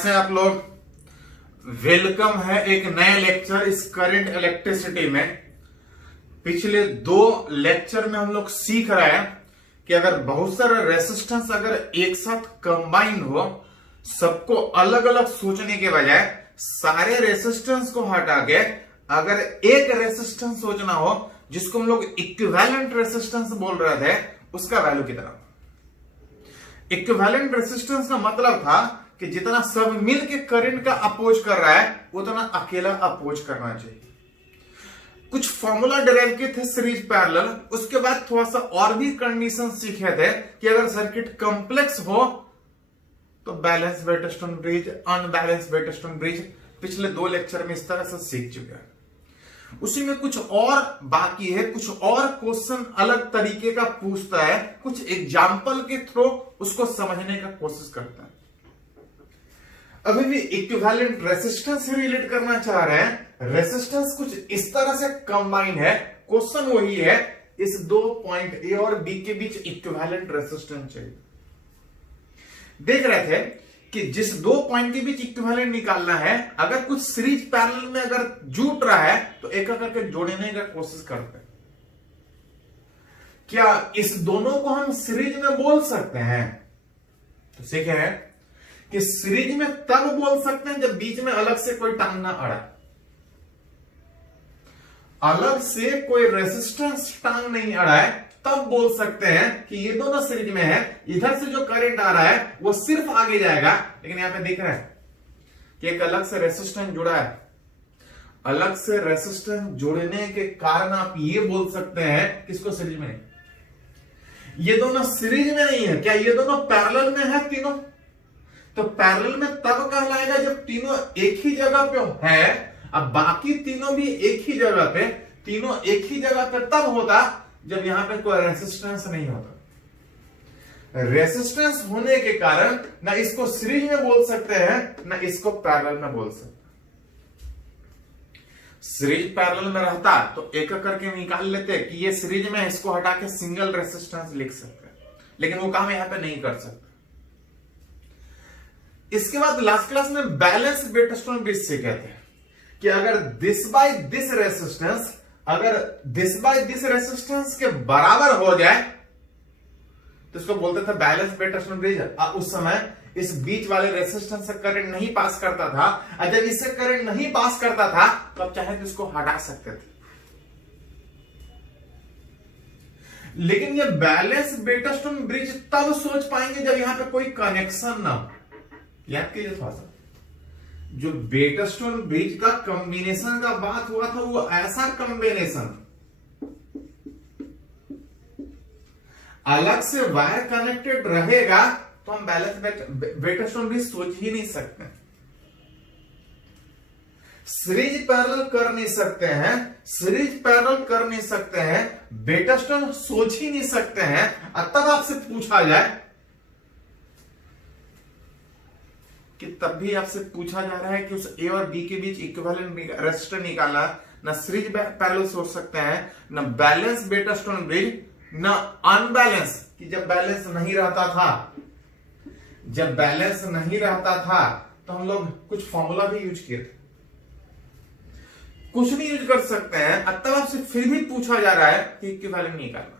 कैसे हैं आप लोग। वेलकम है एक नए लेक्चर इस करंट इलेक्ट्रिसिटी में। पिछले 2 लेक्चर में हम लोग सीख रहे हैं कि अगर बहुत सारे रेसिस्टेंस अगर एक साथ कंबाइन हो, सबको अलग अलग सोचने के बजाय सारे रेसिस्टेंस को हटा के अगर एक रेसिस्टेंस सोचना हो जिसको हम लोग इक्विवेलेंट रेसिस्टेंस बोल रहे थे, उसका वैल्यू कितना। इक्विवेलेंट रेसिस्टेंस का मतलब था कि जितना सब मिल के करंट का अपोज कर रहा है उतना अकेला अपोज करना चाहिए। कुछ फॉर्मूला डिराइव किए थे सीरीज पैरेलल, उसके बाद थोड़ा सा और भी कंडीशन सीखे थे कि अगर सर्किट कॉम्प्लेक्स हो तो balance Wheatstone bridge, unbalance Wheatstone bridge पिछले 2 लेक्चर में इस तरह से सीख चुके हैं। उसी में कुछ और बाकी है, कुछ और क्वेश्चन अलग तरीके का पूछता है, कुछ एग्जाम्पल के थ्रू उसको समझने का कोशिश करता है। अभी भी इक्विवेलेंट रेसिस्टेंस से रिलेट करना चाह रहे हैं। रेसिस्टेंस कुछ इस तरह से कंबाइन है, क्वेश्चन वही है, इस 2 पॉइंट ए और बी के बीच इक्विवेलेंट रेसिस्टेंस चाहिए। देख रहे थे कि जिस 2 पॉइंट के बीच इक्विवेलेंट निकालना है, अगर कुछ सीरीज पैरेलल में अगर जुट रहा है तो एक करके जोड़ने का कोशिश करते हैं। क्या इस दोनों को हम सीरीज में बोल सकते हैं? तो सीखे हैं कि सीरीज में तब बोल सकते हैं जब बीच में अलग से कोई टांग ना अड़ा, अलग से कोई रेजिस्टेंस टांग नहीं अड़ा है, तब बोल सकते हैं कि ये दोनों सीरीज में है। इधर से जो करंट आ रहा है वो सिर्फ आगे जाएगा, लेकिन यहां पे दिख रहा है कि एक अलग से रेजिस्टेंस जुड़ा है। अलग से रेजिस्टेंस जुड़ने के कारण आप ये बोल सकते हैं किसको सीरीज में नहीं। ये दोनों सीरीज में नहीं है, क्या ये दोनों पैरेलल में है तीनों? तो पैरेलल में तब कहलाएगा जब तीनों एक ही जगह पे है। अब बाकी तीनों भी एक ही जगह पे, तीनों एक ही जगह पे तब होता जब यहां पे कोई रेजिस्टेंस नहीं होता। रेजिस्टेंस होने के कारण ना इसको सीरीज में बोल सकते हैं ना इसको पैरेलल में बोल सकते हैं। सीरीज पैरेलल में रहता तो एक करके निकाल लेते कि ये सीरीज में, इसको हटा के सिंगल रेजिस्टेंस लिख सकते हैं, लेकिन वो काम यहां पे नहीं कर सकते। इसके बाद लास्ट क्लास में बैलेंस वेटस्टोन ब्रिज से कहते हैं कि अगर दिस बाय दिस रेसिस्टेंस, अगर दिस बाय दिस रेसिस्टेंस के बराबर हो जाए तो इसको बोलते थे बैलेंस वेटस्टोन ब्रिज। उस समय इस बीच वाले रेसिस्टेंस से करंट नहीं पास करता था, और जब इससे करंट नहीं पास करता था तो आप चाहे तो इसको हटा सकते थे। लेकिन ये बैलेंस वेटस्टोन ब्रिज तब सोच पाएंगे जब यहां पे कोई कनेक्शन ना हो। याद कीजिए थोड़ा सा, जो वेटस्टोन ब्रिज का कॉम्बिनेशन का बात हुआ था वो ऐसा कॉम्बिनेशन, अलग से वायर कनेक्टेड रहेगा तो हम बैलेंस वेटस्टोन ब्रिज सोच ही नहीं सकते। सीरीज पैरेलल कर नहीं सकते हैं, सीरीज पैरेलल कर नहीं सकते हैं, वेटस्टोन सोच ही नहीं सकते हैं। और तब आपसे पूछा जाए कि तब भी आपसे पूछा जा रहा है कि उस ए और बी के बीच इक्विवेलेंट रेसिस्टर निकालना, ना सीरीज पैरेलल सोच सकते हैं, ना बैलेंस वेटस्टोन ब्रिज, ना अनबैलेंस, कि जब बैलेंस नहीं रहता था, जब बैलेंस नहीं रहता था तो हम लोग कुछ फॉर्मूला भी यूज किए थे, कुछ नहीं यूज कर सकते हैं। तब आपसे फिर भी पूछा जा रहा है कि इक्विवेलेंट निकालना।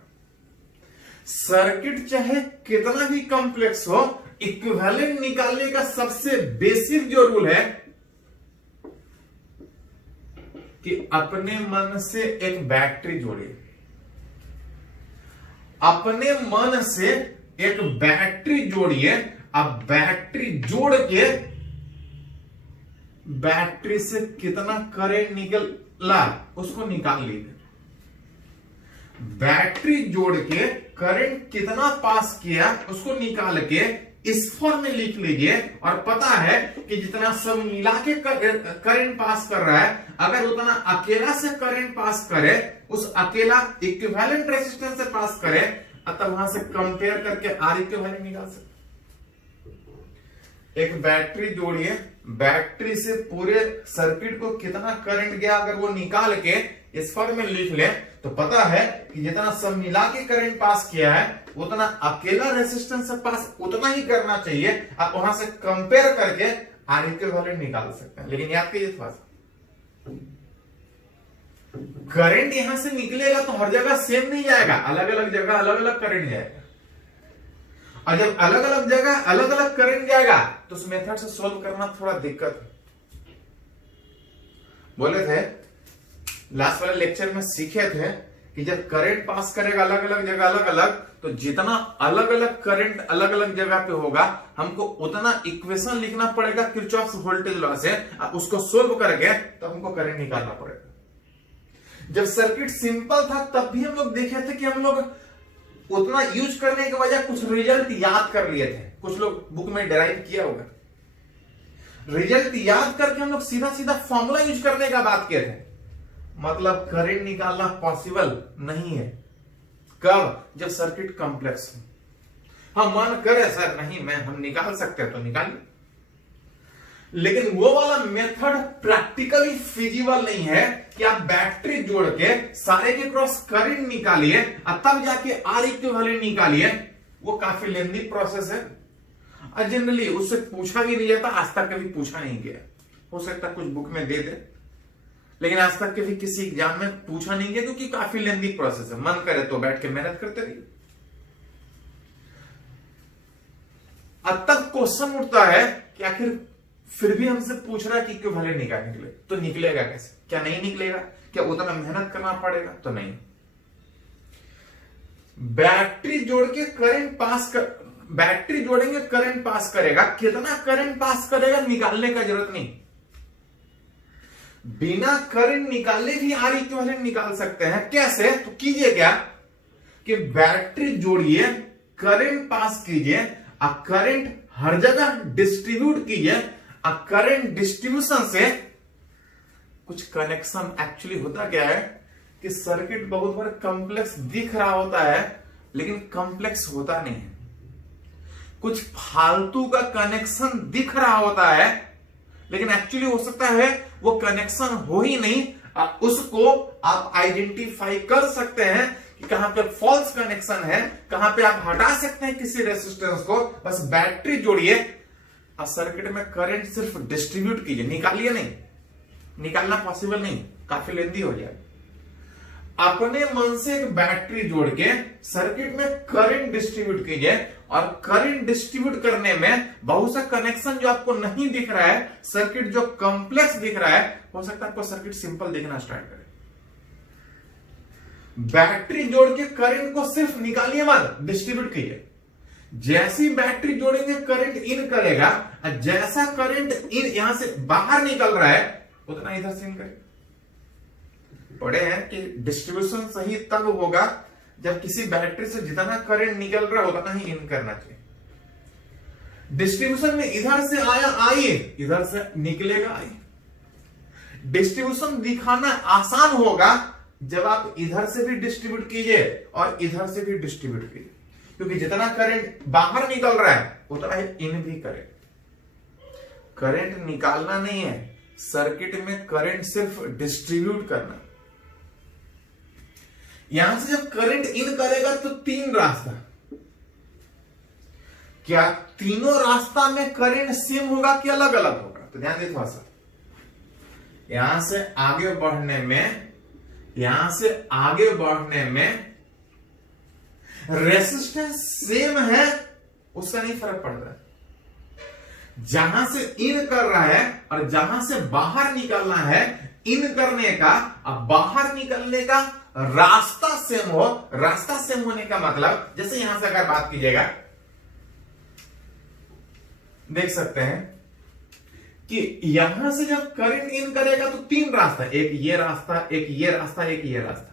सर्किट चाहे कितना भी कॉम्प्लेक्स हो, इक्विवेलेंट निकालने का सबसे बेसिक जो रूल है कि अपने मन से एक बैटरी जोड़िए, अपने मन से एक बैटरी जोड़िए। अब बैटरी जोड़ के बैटरी से कितना करंट निकला उसको निकाल लीजिए। बैटरी जोड़ के करंट कितना पास किया उसको निकाल के इस फॉर्म में लिख लीजिए, और पता है कि जितना सब मिला के करंट पास कर रहा है, अगर उतना अकेला से करंट पास करे, उस अकेला इक्विवेलेंट रेजिस्टेंस से पास करे, तब वहां से कंपेयर करके आर इक्विवेलेंट निकाल सकते। एक बैटरी जोड़िए, बैटरी से पूरे सर्किट को कितना करंट गया अगर वो निकाल के इस फॉर्म में लिख ले तो पता है कि जितना सब मिला के करंट पास किया है उतना अकेला रेजिस्टेंस से पास उतना ही करना चाहिए। आप वहां से कंपेयर करके आर इक्विवेलेंट निकाल सकते हैं। लेकिन याद कीजिए थोड़ा सा, करंट यहां से निकलेगा तो हर जगह सेम नहीं जाएगा, अलग अलग जगह अलग अलग करंट जाएगा। और जब अलग अलग जगह अलग अलग करंट जाएगा तो उस मेथड से सोल्व करना थोड़ा दिक्कत है। बोले थे लास्ट वाले लेक्चर में सीखे थे कि जब करंट पास करेगा अलग अलग जगह अलग अलग, तो जितना अलग अलग करंट अलग अलग जगह पे होगा हमको उतना इक्वेशन लिखना पड़ेगा किरचॉफ्स वोल्टेज लॉ से, उसको सोल्व करके तो हमको करंट निकालना पड़ेगा। जब सर्किट सिंपल था तब भी हम लोग देखे थे कि हम लोग उतना यूज करने के वजह कुछ रिजल्ट याद कर लिए थे, कुछ लोग बुक में डिराइव किया होगा। रिजल्ट याद करके हम लोग सीधा सीधा फॉर्मूला यूज करने का बात किए थे, मतलब करंट निकालना पॉसिबल नहीं है। कब? जब सर्किट कॉम्प्लेक्स हो। हम मन करे सर नहीं हम निकाल सकते हैं तो निकालिए, लेकिन वो वाला मेथड प्रैक्टिकली फिजिबल नहीं है कि आप बैटरी जोड़ के सारे के क्रॉस करंट निकालिए और तब जाके आर इक्विवेलेंट निकालिए। वो काफी लेंदी प्रोसेस है और जनरली उससे पूछा भी नहीं जाता, आज तक कभी पूछा नहीं गया। हो सकता कुछ बुक में दे दे, लेकिन आज तक कभी किसी एग्जाम में पूछा नहीं गया क्योंकि काफी लेंदी प्रोसेस है। मन करे तो बैठ के मेहनत करते रहिए। अब तक क्वेश्चन उठता है कि आखिर फिर भी हमसे पूछ रहा है कि इक्विवेलेंट निकालने, तो निकलेगा कैसे? क्या नहीं निकलेगा? क्या उतना मेहनत करना पड़ेगा? तो नहीं। बैटरी जोड़ के करंट पास कर, बैटरी जोड़ेंगे करंट पास करेगा, कितना करंट पास करेगा निकालने का जरूरत नहीं। बिना करंट निकाले भी आर इक्विवेलेंट निकाल सकते हैं। कैसे? तो कीजिए क्या कि बैटरी जोड़िए, करंट पास कीजिए और करंट हर जगह डिस्ट्रीब्यूट कीजिए। करंट डिस्ट्रीब्यूशन से कुछ कनेक्शन एक्चुअली होता क्या है कि सर्किट बहुत बार कॉम्प्लेक्स दिख रहा होता है लेकिन कॉम्प्लेक्स होता नहीं है। कुछ फालतू का कनेक्शन दिख रहा होता है लेकिन एक्चुअली हो सकता है वो कनेक्शन हो ही नहीं। उसको आप आइडेंटिफाई कर सकते हैं कि कहां पे फॉल्स कनेक्शन है, कहां पे आप हटा सकते हैं किसी रेसिस्टेंस को। बस बैटरी जोड़िए और सर्किट में करंट सिर्फ डिस्ट्रीब्यूट कीजिए, निकालिए नहीं। निकालना पॉसिबल नहीं, काफी लेंदी हो जाए। अपने मन से एक बैटरी जोड़ के सर्किट में करंट डिस्ट्रीब्यूट कीजिए और करंट डिस्ट्रीब्यूट करने में बहुत सा कनेक्शन जो आपको नहीं दिख रहा है, सर्किट जो कॉम्प्लेक्स दिख रहा है, हो सकता है आपको सर्किट सिंपल दिखना स्टार्ट करे। बैटरी जोड़ के करंट को सिर्फ निकालिए मत, डिस्ट्रीब्यूट कीजिए। जैसी बैटरी जोड़ेंगे करंट इन करेगा और जैसा करंट इन यहां से बाहर निकल रहा है उतना इधर से इन करेगा। पढ़े हैं कि डिस्ट्रीब्यूशन सही तब होगा जब किसी बैटरी से जितना करंट निकल रहा है उतना ही इन करना चाहिए। डिस्ट्रीब्यूशन में इधर से आया आइए, इधर से निकलेगा आइए। डिस्ट्रीब्यूशन दिखाना आसान होगा जब आप इधर से भी डिस्ट्रीब्यूट कीजिए और इधर से भी डिस्ट्रीब्यूट कीजिए, क्योंकि जितना करंट बाहर निकल रहा है उतना ही इन भी करे। करंट निकालना नहीं है, सर्किट में करंट सिर्फ डिस्ट्रीब्यूट करना। यहां से जब करंट इन करेगा तो तीन रास्ता, क्या तीनों रास्ता में करंट सेम होगा कि अलग अलग होगा? तो ध्यान दे थोड़ा सा, यहां से आगे बढ़ने में, यहां से आगे बढ़ने में रेसिस्टेंस सेम है उसका नहीं फर्क पड़ रहा है। जहां से इन कर रहा है और जहां से बाहर निकलना है, इन करने का और बाहर निकलने का रास्ता सेम हो। रास्ता सेम होने का मतलब जैसे यहां से अगर बात कीजिएगा, देख सकते हैं कि यहां से जब करंट इन करेगा तो तीन रास्ता, एक ये रास्ता, एक ये रास्ता, एक ये रास्ता।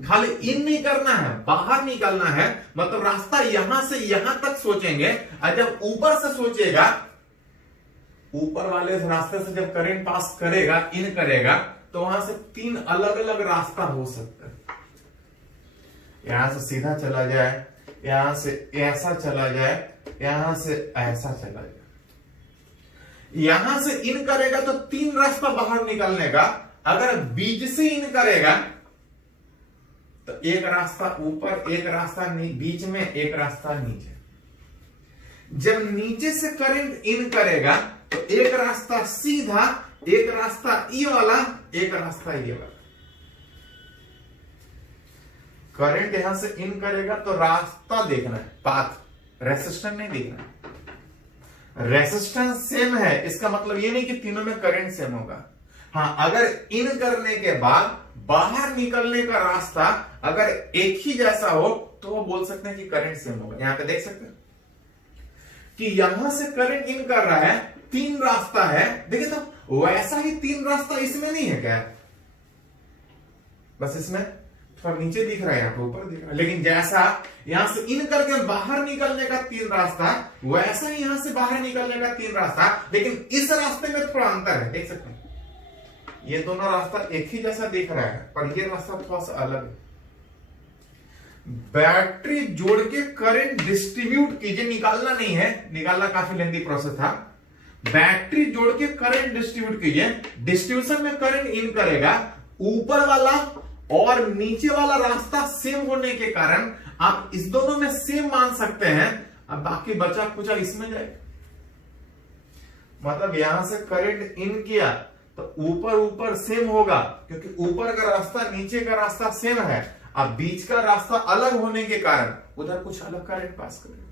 खाली इन नहीं करना है, बाहर निकलना है, मतलब रास्ता यहां से यहां तक सोचेंगे। और जब ऊपर से सोचेगा, ऊपर वाले रास्ते से जब करंट पास करेगा, इन करेगा, तो वहां से तीन अलग अलग रास्ता हो सकता है। यहां से सीधा चला जाए, यहां से ऐसा चला जाए, यहां से ऐसा चला जाए। यहां से इन करेगा तो तीन रास्ता बाहर निकलने का। अगर बीच से इन करेगा तो एक रास्ता ऊपर, एक रास्ता बीच में, एक रास्ता नीचे। जब नीचे से करंट इन करेगा तो एक रास्ता सीधा, एक रास्ता ई वाला, एक रास्ता ये वाला। करंट यहां से इन करेगा तो रास्ता देखना है, पाथ, रेसिस्टेंस नहीं देखना है। रेसिस्टेंस सेम है, इसका मतलब ये नहीं कि तीनों में करंट सेम होगा। हाँ, अगर इन करने के बाद बाहर निकलने का रास्ता अगर एक ही जैसा हो तो वो बोल सकते हैं कि करंट सेम होगा। यहां पे देख सकते हैं कि यहां से करंट इन कर रहा है, तीन रास्ता है, देखिए तो वैसा ही तीन रास्ता इसमें नहीं है क्या? बस इसमें थोड़ा नीचे दिख रहा है, यहां पे ऊपर दिख रहा है, लेकिन जैसा यहां से इन करके बाहर निकलने का तीन रास्ता, वैसा ही यहां से बाहर निकलने का तीन रास्ता, लेकिन इस रास्ते में थोड़ा अंतर है, देख सकते हैं। ये दोनों रास्ता एक ही जैसा दिख रहा है, पर ये रास्ता थोड़ा सा अलग है। बैटरी जोड़ के करंट डिस्ट्रीब्यूट कीजिए, निकालना नहीं है, निकालना काफी लेंथी प्रोसेस था। बैटरी जोड़ के करंट डिस्ट्रीब्यूट कीजिए, डिस्ट्रीब्यूशन में करंट इन करेगा, ऊपर वाला और नीचे वाला रास्ता सेम होने के कारण आप इस दोनों में सेम मान सकते हैं। अब बाकी बचा कुछ इसमें जाएगा, मतलब यहां से करंट इन किया तो ऊपर ऊपर सेम होगा, क्योंकि ऊपर का रास्ता नीचे का रास्ता सेम है। अब बीच का रास्ता अलग होने के कारण उधर कुछ अलग करंट पास करेगा।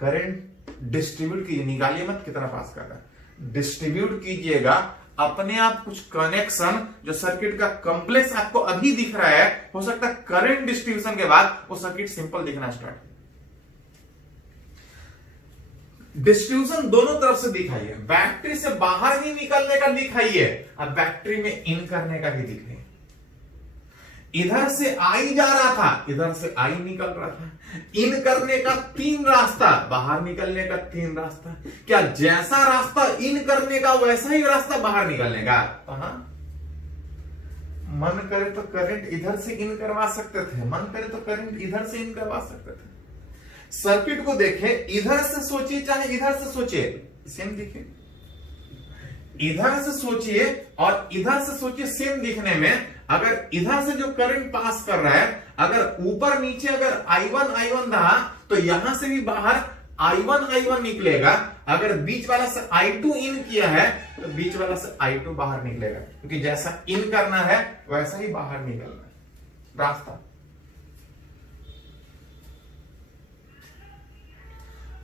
करंट डिस्ट्रीब्यूट कीजिए, निकालिए मत कितना पास कर रहा है, डिस्ट्रीब्यूट कीजिएगा अपने आप। कुछ कनेक्शन जो सर्किट का कॉम्प्लेक्स आपको अभी दिख रहा है, हो सकता है करंट डिस्ट्रीब्यूशन के बाद वो सर्किट सिंपल दिखना स्टार्ट। डिस्ट्रीब्यूशन दोनों तरफ से दिखाइए, बैटरी से बाहर ही निकलने का दिखाइए, अब बैटरी में इन करने का भी दिखाइए। इधर से आई जा रहा था, इधर से आई निकल रहा था, इन करने का तीन रास्ता, बाहर निकलने का तीन रास्ता। क्या जैसा रास्ता इन करने का वैसा ही रास्ता बाहर निकलने का? हाँ, मन करे तो करंट इधर से इन करवा सकते थे, मन करे तो करंट इधर से इन करवा सकते थे। सर्किट को देखें, इधर से सोचिए चाहे इधर से सोचिए, सेम दिखे। इधर से सोचिए और इधर से सोचिए, सेम दिखने में। अगर इधर से जो करंट पास कर रहा है, अगर ऊपर नीचे अगर I1 रहा तो यहां से भी बाहर I1 निकलेगा। अगर बीच वाला से I2 इन किया है तो बीच वाला से I2 बाहर निकलेगा, क्योंकि जैसा इन करना है वैसा ही बाहर निकलना है रास्ता।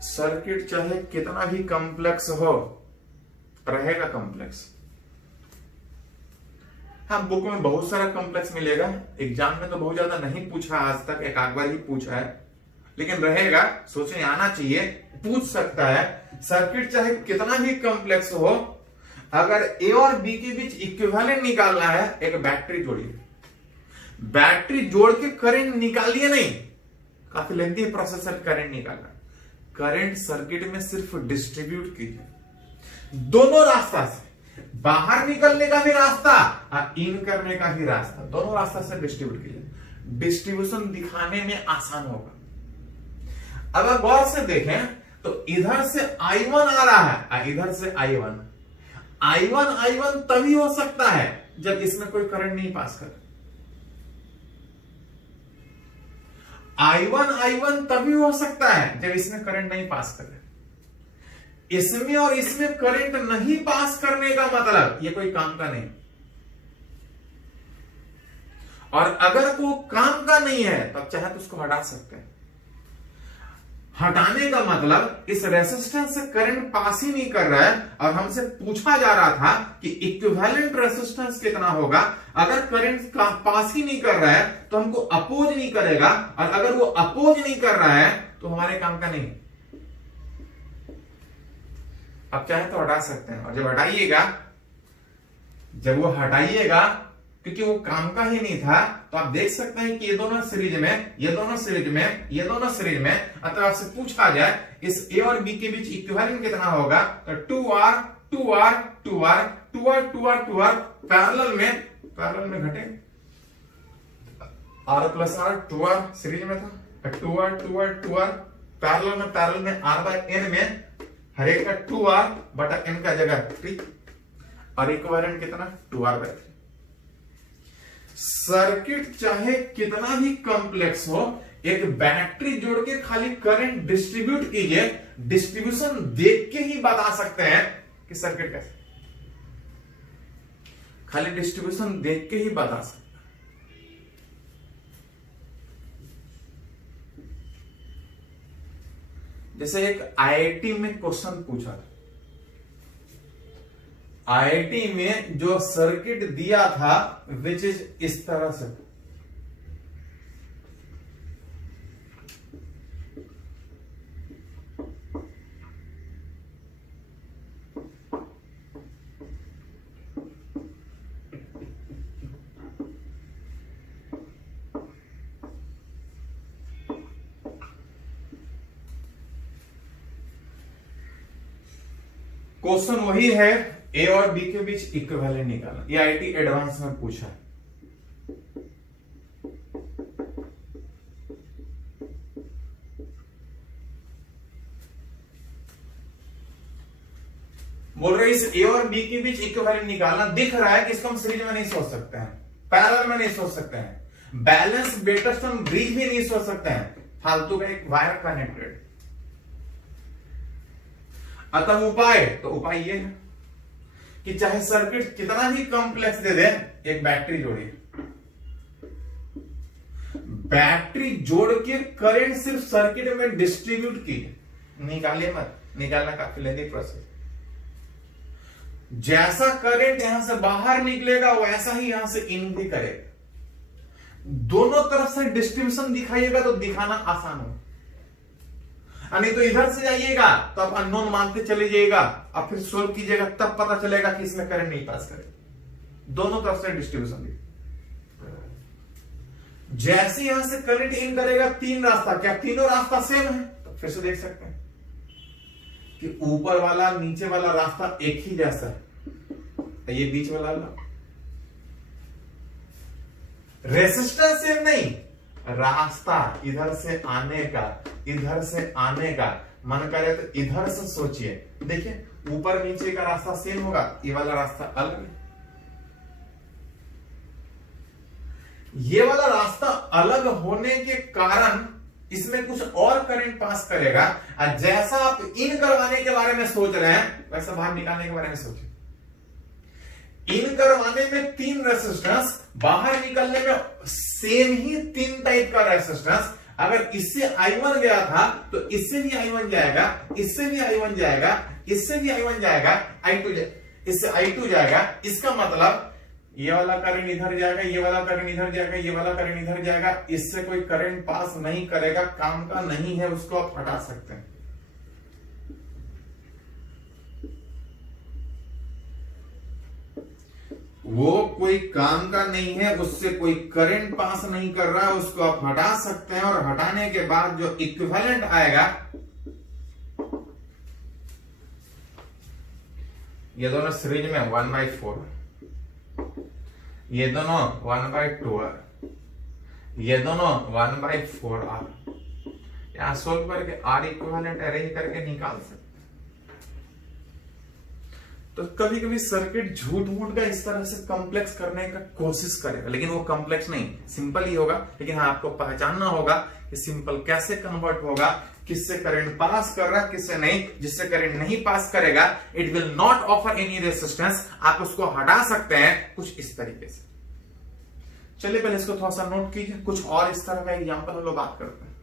सर्किट चाहे कितना भी कॉम्प्लेक्स हो, रहेगा कॉम्प्लेक्स। हाँ, बुक में बहुत सारा कॉम्प्लेक्स मिलेगा, एग्जाम में तो बहुत ज्यादा नहीं पूछा आज तक, एक आध बार ही पूछा है, लेकिन रहेगा, सोचने आना चाहिए, पूछ सकता है। सर्किट चाहे कितना भी कॉम्प्लेक्स हो, अगर ए और बी के बीच इक्विवेलेंट निकालना है, एक बैटरी जोड़िए, बैटरी जोड़ के करंट निकालिए नहीं, काफी लेंथी प्रोसेस है करंट निकालना। करंट सर्किट में सिर्फ डिस्ट्रीब्यूट कीजिए दोनों रास्ता से, बाहर निकलने का भी रास्ता और इन करने का भी रास्ता, दोनों रास्ता से डिस्ट्रीब्यूट कीजिए। डिस्ट्रीब्यूशन दिखाने में आसान होगा। अगर गौर से देखें तो इधर से I1 आ रहा है, इधर से I1 तभी हो सकता है जब इसमें कोई करंट नहीं पास करे। I1 तभी हो सकता है जब इसमें करंट नहीं पास करे। इसमें और इसमें करंट नहीं पास करने का मतलब ये कोई काम का नहीं, और अगर वो काम का नहीं है तब चाहे तो उसको हटा सकते हैं। हटाने का मतलब इस रेसिस्टेंस से करंट पास ही नहीं कर रहा है, और हमसे पूछा जा रहा था कि इक्विवेलेंट रेसिस्टेंस कितना होगा। अगर करंट का पास ही नहीं कर रहा है तो हमको अपोज नहीं करेगा, और अगर वो अपोज नहीं कर रहा है तो हमारे काम का नहीं। अब चाहे तो हटा सकते हैं, और जब वो हटाइएगा क्योंकि वो काम का ही नहीं था, तो आप देख सकते हैं कि ये दोनों सीरीज में, ये दोनों सीरीज में, ये दोनों सीरीज में। अतः आपसे पूछा जाए इस ए और बी के बीच इक्विवेलेंट कितना होगा, तो 2R 2R 2R 2R 2R 2R parallel में घटे, R plus R 2R series में था, 2R 2R 2R पैरेलल में R/N में हर एक का 2R बटा N का जगह 3, और इक्विवेलेंट कितना 2R/3। सर्किट चाहे कितना भी कॉम्प्लेक्स हो, एक बैटरी जोड़ के खाली करंट डिस्ट्रीब्यूट कीजिए, डिस्ट्रीब्यूशन देख के ही बता सकते हैं कि सर्किट कैसे, खाली डिस्ट्रीब्यूशन देख के ही बता सकते हैं। जैसे एक आईआईटी में क्वेश्चन पूछा था, आईआईटी में जो सर्किट दिया था विच इज इस तरह से, क्वेश्चन वही है, ए और बी के बीच इक्विवेलेंट निकालना। ये आईआईटी एडवांस में पूछा है। बोल रहे इस ए और बी के बीच इक्विवेलेंट निकालना, दिख रहा है कि इसको हम सीरीज में नहीं सोच सकते हैं, पैरेलल में नहीं सोच सकते हैं, बैलेंस बेटरस्टोन ब्रिज भी नहीं सोच सकते हैं, फालतू का एक वायर कनेक्टेड। अतः उपाय, तो उपाय ये है कि चाहे सर्किट कितना भी कॉम्प्लेक्स दे दे, एक बैटरी जोड़िए, बैटरी जोड़ के करंट सिर्फ सर्किट में डिस्ट्रीब्यूट कीजिए, निकालिए मत, निकालना काफी लेंदी प्रोसेस। जैसा करंट यहां से बाहर निकलेगा वैसा ही यहां से इन भी करेगा। दोनों तरफ से डिस्ट्रीब्यूशन दिखाइएगा तो दिखाना आसान हो, नहीं तो इधर से जाइएगा तो आप अननोन मानते चले जाइएगा, अब फिर सोल्व कीजिएगा तब पता चलेगा कि इसमें करंट नहीं पास करेगा। दोनों तरफ से डिस्ट्रीब्यूशन दी, जैसे यहां से करंट इन करेगा, तीन रास्ता, क्या तीनों रास्ता सेम है? तो फिर से देख सकते हैं कि ऊपर वाला नीचे वाला रास्ता एक ही जैसा है, ये बीच वाला रेसिस्टेंस सेम नहीं, रास्ता इधर से आने का, इधर से आने का, मन करे तो इधर से सोचिए, देखिए ऊपर नीचे का रास्ता सेम होगा, ये वाला रास्ता अलग है, ये वाला रास्ता अलग होने के कारण इसमें कुछ और करंट पास करेगा। और जैसा आप इन करवाने के बारे में सोच रहे हैं वैसा बाहर निकालने के बारे में सोचिए। इन करवाने में तीन रेसिस्टेंस, बाहर निकलने में सेम ही तीन टाइप का रेसिस्टेंस। अगर इससे I1 गया था तो इससे भी I1 जाएगा, इससे भी I1 जाएगा, इससे भी I1 जाएगा, I2 इससे I2 जाएगा। इसका मतलब ये वाला करंट इधर जाएगा, ये वाला करंट इधर जाएगा, ये वाला करंट इधर जाएगा, इससे कोई करंट पास नहीं करेगा, काम का नहीं है, उसको आप हटा सकते हैं। वो कोई काम का नहीं है, उससे कोई करंट पास नहीं कर रहा है, उसको आप हटा सकते हैं। और हटाने के बाद जो इक्विवेलेंट आएगा, ये दोनों सीरीज में 1/4, ये दोनों 1/2 है, ये दोनों 1/4 आर। यहां सोल्व करके आर इक्विवेलेंट अरेंज करके निकाल सकते। तो कभी कभी सर्किट झूठ मूठ का इस तरह से कॉम्प्लेक्स करने का कोशिश करेगा, लेकिन वो कॉम्प्लेक्स नहीं, सिंपल ही होगा। लेकिन हाँ, आपको पहचानना होगा कि सिंपल कैसे कन्वर्ट होगा, किससे करंट पास कर रहा है, किससे नहीं। जिससे करंट नहीं पास करेगा, it will not offer any resistance, आप उसको हटा सकते हैं कुछ इस तरीके से। चलिए पहले इसको थोड़ा सा नोट कीजिए, कुछ और इस तरह का एग्जाम्पल हम लोग बात करते हैं।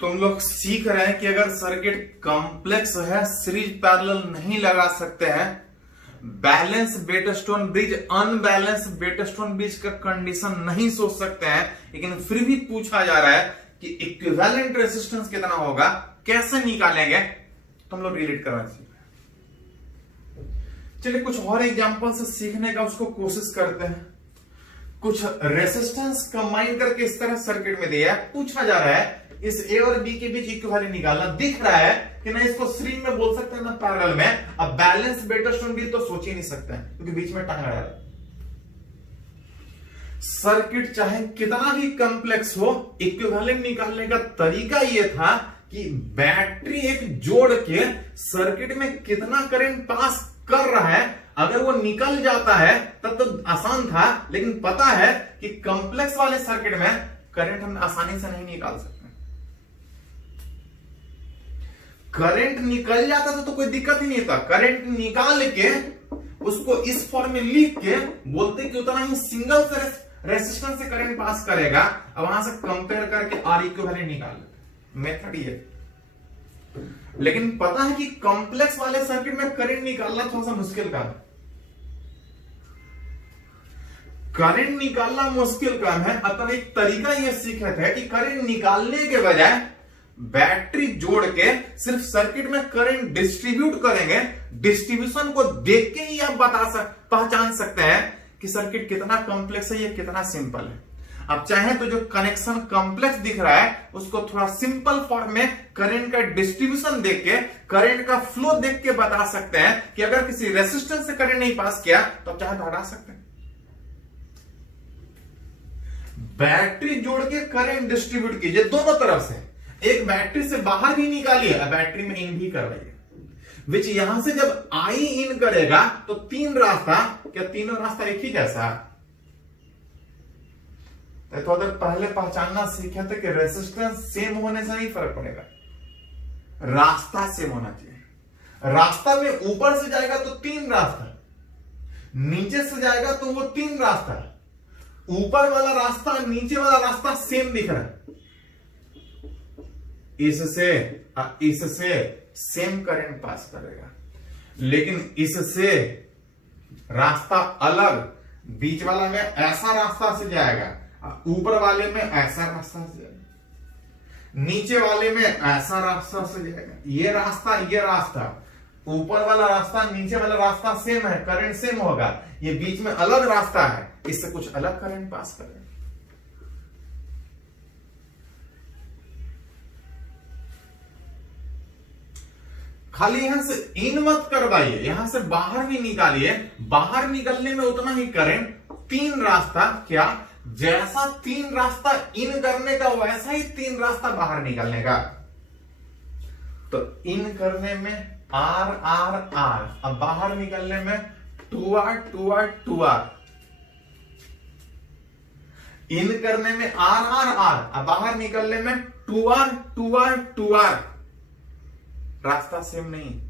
तो हम लोग सीख रहे हैं कि अगर सर्किट कॉम्प्लेक्स है, सीरीज पैरेलल नहीं लगा सकते हैं, balance Wheatstone bridge, unbalance Wheatstone bridge का कंडीशन नहीं सोच सकते हैं, लेकिन फिर भी पूछा जा रहा है कि इक्विवेलेंट रेजिस्टेंस कितना होगा, कैसे निकालेंगे, तो हम लोग रिलेट करना चाहिए। चलिए कुछ और एग्जांपल से सीखने का उसको कोशिश करते हैं। कुछ रेजिस्टेंस कंबाइन करके इस तरह सर्किट में दिया है, पूछा जा रहा है इस ए और बी के बीच इक्विवेलेंट निकालना। दिख रहा है कि ना इसको सीरीज में बोल सकते हैं ना पैरेलल में। अब बैलेंस बेटरस्टोन ब्रिज तो सोच ही नहीं सकते हैं क्योंकि बीच में टांगा है। सर्किट चाहे कितना भी कॉम्प्लेक्स हो, इक्विवेलेंट निकालने का तरीका यह था कि बैटरी एक जोड़ के सर्किट में कितना करंट पास कर रहा है, अगर वो निकल जाता है तब तो आसान था, लेकिन पता है कि कॉम्प्लेक्स वाले सर्किट में करंट हम आसानी से नहीं निकाल सकते। करंट निकल जाता था तो कोई दिक्कत ही नहीं था, करंट निकाल के उसको इस फॉर्म में लिख के बोलते कि उतना ही सिंगल रेसिस्टेंस से करंट पास करेगा, अब वहां से कंपेयर करके आर इक्विवेलेंट निकाल लेते। मेथड ये, लेकिन पता है कि कॉम्प्लेक्स वाले सर्किट में करंट निकालना थोड़ा सा मुश्किल काम है। करंट निकालना मुश्किल काम है, अतः एक तरीका यह सीखते हैं कि करंट निकालने के बजाय बैटरी जोड़ के सिर्फ सर्किट में करंट डिस्ट्रीब्यूट करेंगे। डिस्ट्रीब्यूशन को देख के ही आप पहचान सकते हैं कि सर्किट कितना कॉम्प्लेक्स है या कितना सिंपल है। अब चाहे तो जो कनेक्शन कॉम्प्लेक्स दिख रहा है उसको थोड़ा सिंपल फॉर्म में करंट का डिस्ट्रीब्यूशन देख के, करंट का फ्लो देख के बता सकते हैं कि अगर किसी रेसिस्टेंस से करंट नहीं पास किया तो आप चाहे तो हटा सकते हैं। बैटरी जोड़ के करंट डिस्ट्रीब्यूट कीजिए दोनों तरफ से, एक बैटरी से बाहर भी निकालिए, बैटरी में इन भी करवाइए, विच यहां से जब आई इन करेगा तो तीन रास्ता, क्या तीनों रास्ता एक ही जैसा? तो अगर पहले पहचानना सीखे थे कि रेसिस्टेंस सेम होने से नहीं फर्क पड़ेगा, रास्ता सेम होना चाहिए। रास्ता में ऊपर से जाएगा तो तीन रास्ता, नीचे से जाएगा तो वो तीन रास्ता, ऊपर वाला रास्ता नीचे वाला रास्ता सेम दिख रहा है, इससे सेम करंट पास करेगा, लेकिन इससे रास्ता अलग, बीच वाला में ऐसा रास्ता से जाएगा, ऊपर वाले में ऐसा रास्ता से जाएगा, नीचे वाले में ऐसा रास्ता से जाएगा। ये रास्ता ऊपर वाला रास्ता नीचे वाला रास्ता सेम है, करंट सेम होगा, ये बीच में अलग रास्ता है, इससे कुछ अलग करंट पास करेगा। खाली यहां से इन मत करवाइए, यहां से बाहर भी निकालिए, बाहर निकलने में उतना ही करंट, तीन रास्ता, क्या जैसा तीन रास्ता इन करने का वैसा ही तीन रास्ता बाहर निकलने का। तो इन करने में आर आर आर, अब बाहर निकलने में two R two R two R, in करने में आर आर आर, अब बाहर निकलने में two R two R two R, रास्ता सेम नहीं।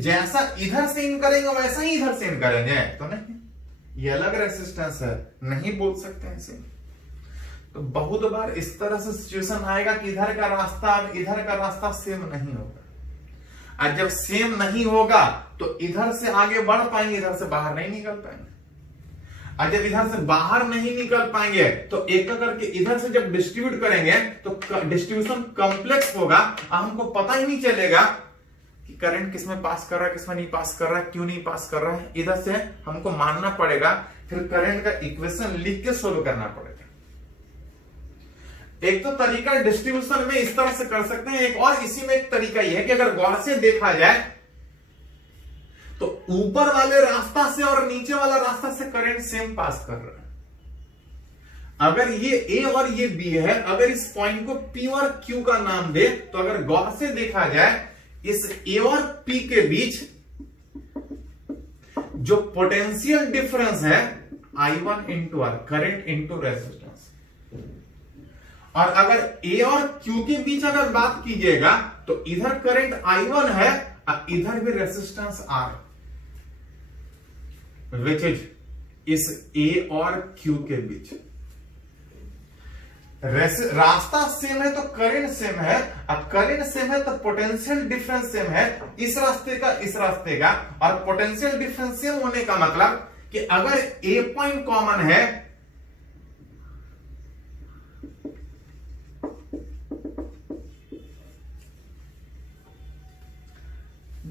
जैसा इधर से इन करेंगे वैसा ही इधर से इन करेंगे तो नहीं, ये अलग रेसिस्टेंस है, नहीं बोल सकते हैं इसे। तो बहुत बार इस तरह से सिचुएशन आएगा कि इधर का रास्ता और इधर का रास्ता सेम नहीं होगा, और जब सेम नहीं होगा तो इधर से आगे बढ़ पाएंगे, इधर से बाहर नहीं निकल पाएंगे, और जब इधर से बाहर नहीं निकल पाएंगे तो एक करके इधर से जब डिस्ट्रीब्यूट करेंगे तो डिस्ट्रीब्यूशन कॉम्प्लेक्स होगा, हमको पता ही नहीं चलेगा कि करंट किसमें पास कर रहा है, किसमें नहीं पास कर रहा है, क्यों नहीं पास कर रहा है। इधर से हमको मानना पड़ेगा, फिर करंट का इक्वेशन लिख के सोल्व करना पड़ेगा। एक तो तरीका डिस्ट्रीब्यूशन में इस तरह से कर सकते हैं, एक और इसी में एक तरीका यह है कि अगर गौर से देखा जाए तो ऊपर वाले रास्ता से और नीचे वाला रास्ता से करंट सेम पास कर रहा है। अगर ये ए और ये बी है, अगर इस पॉइंट को पी और क्यू का नाम दे तो अगर गौर से देखा जाए इस ए और पी के बीच जो पोटेंशियल डिफरेंस है I1 into R, current into resistance, और अगर ए और क्यू के बीच अगर बात कीजिएगा तो इधर करंट I1 है और इधर भी रेजिस्टेंस R, विच इज इस ए और क्यू के बीच रास्ता सेम है तो करंट सेम है, अब करंट सेम है तो पोटेंशियल डिफरेंस सेम है, इस रास्ते का, और पोटेंशियल डिफरेंस सेम होने का मतलब कि अगर ए पॉइंट कॉमन है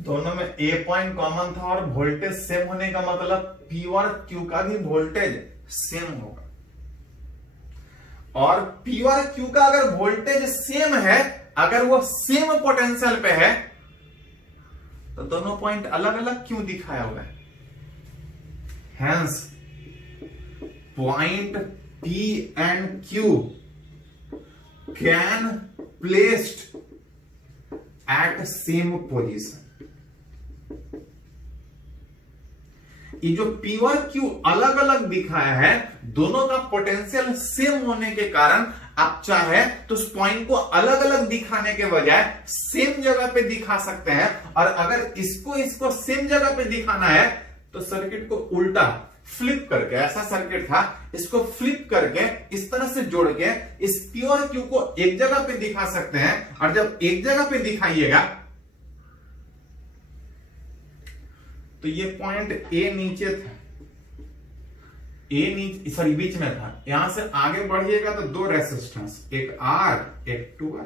दोनों में ए पॉइंट कॉमन था और वोल्टेज सेम होने का मतलब पी और क्यू का भी वोल्टेज सेम होगा, और पी और क्यू का अगर वोल्टेज सेम है, अगर वो सेम पोटेंशियल पे है तो दोनों पॉइंट अलग अलग क्यों दिखाया हुआ है? Hence point P and Q can placed at same position. ये जो P और Q अलग अलग दिखाया है, दोनों का पोटेंशियल सेम होने के कारण आप चाहे तो उस पॉइंट को अलग अलग दिखाने के बजाय सेम जगह पे दिखा सकते हैं। और अगर इसको सेम जगह पे दिखाना है तो सर्किट को उल्टा फ्लिप करके, ऐसा सर्किट था, इसको फ्लिप करके इस तरह से जोड़ के इस P और Q को एक जगह पे दिखा सकते हैं। और जब एक जगह पे दिखाइएगा तो ये पॉइंट A नीचे था, सॉरी बीच में था। यहां से आगे बढ़िएगा तो दो रेसिस्टेंस, एक R एक 2R।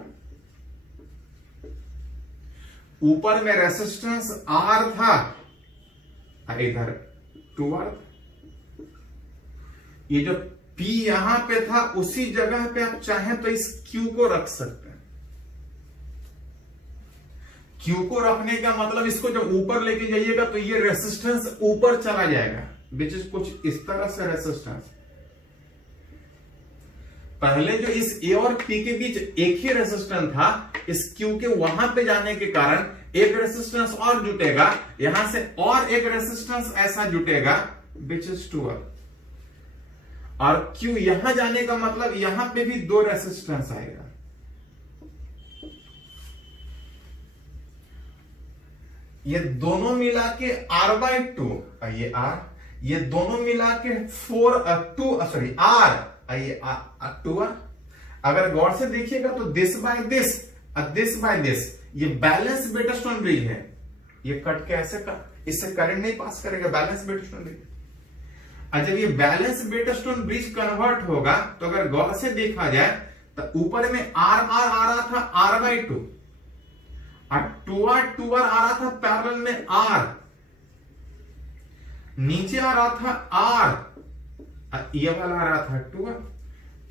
ऊपर में रेसिस्टेंस R था, इधर 2R। ये जो P यहां पे था उसी जगह पे आप चाहें तो इस Q को रख सकते हैं। Q को रखने का मतलब इसको जब ऊपर लेके जाइएगा तो ये रेसिस्टेंस ऊपर चला जाएगा, विच इज कुछ इस तरह से रेसिस्टेंस। पहले जो इस A और P के बीच एक ही रेसिस्टेंस था, इस Q के वहां पे जाने के कारण एक रेसिस्टेंस और जुटेगा, यहां से और एक रेसिस्टेंस ऐसा जुटेगा, विच इज 2R। और Q यहां जाने का मतलब यहां पे भी दो रेसिस्टेंस आएगा। ये दोनों मिला के R/2, ये R, ये दोनों मिला के 2R। अगर गौर से देखिएगा तो दिस बाय दिस ये बैलेंस बेटरस्टोन ब्रिज है। ये कट के ऐसे इससे करंट नहीं पास करेगा, बैलेंस बेटरस्टोन ब्रिज। और जब ये बैलेंस बेटरस्टोन ब्रिज कन्वर्ट होगा तो अगर गौर से देखा जाए तो ऊपर में R आ रहा था R/2 और 2R आ रहा था पैरेलल में R, नीचे आ रहा था R, ये वाला आ रहा था 2R।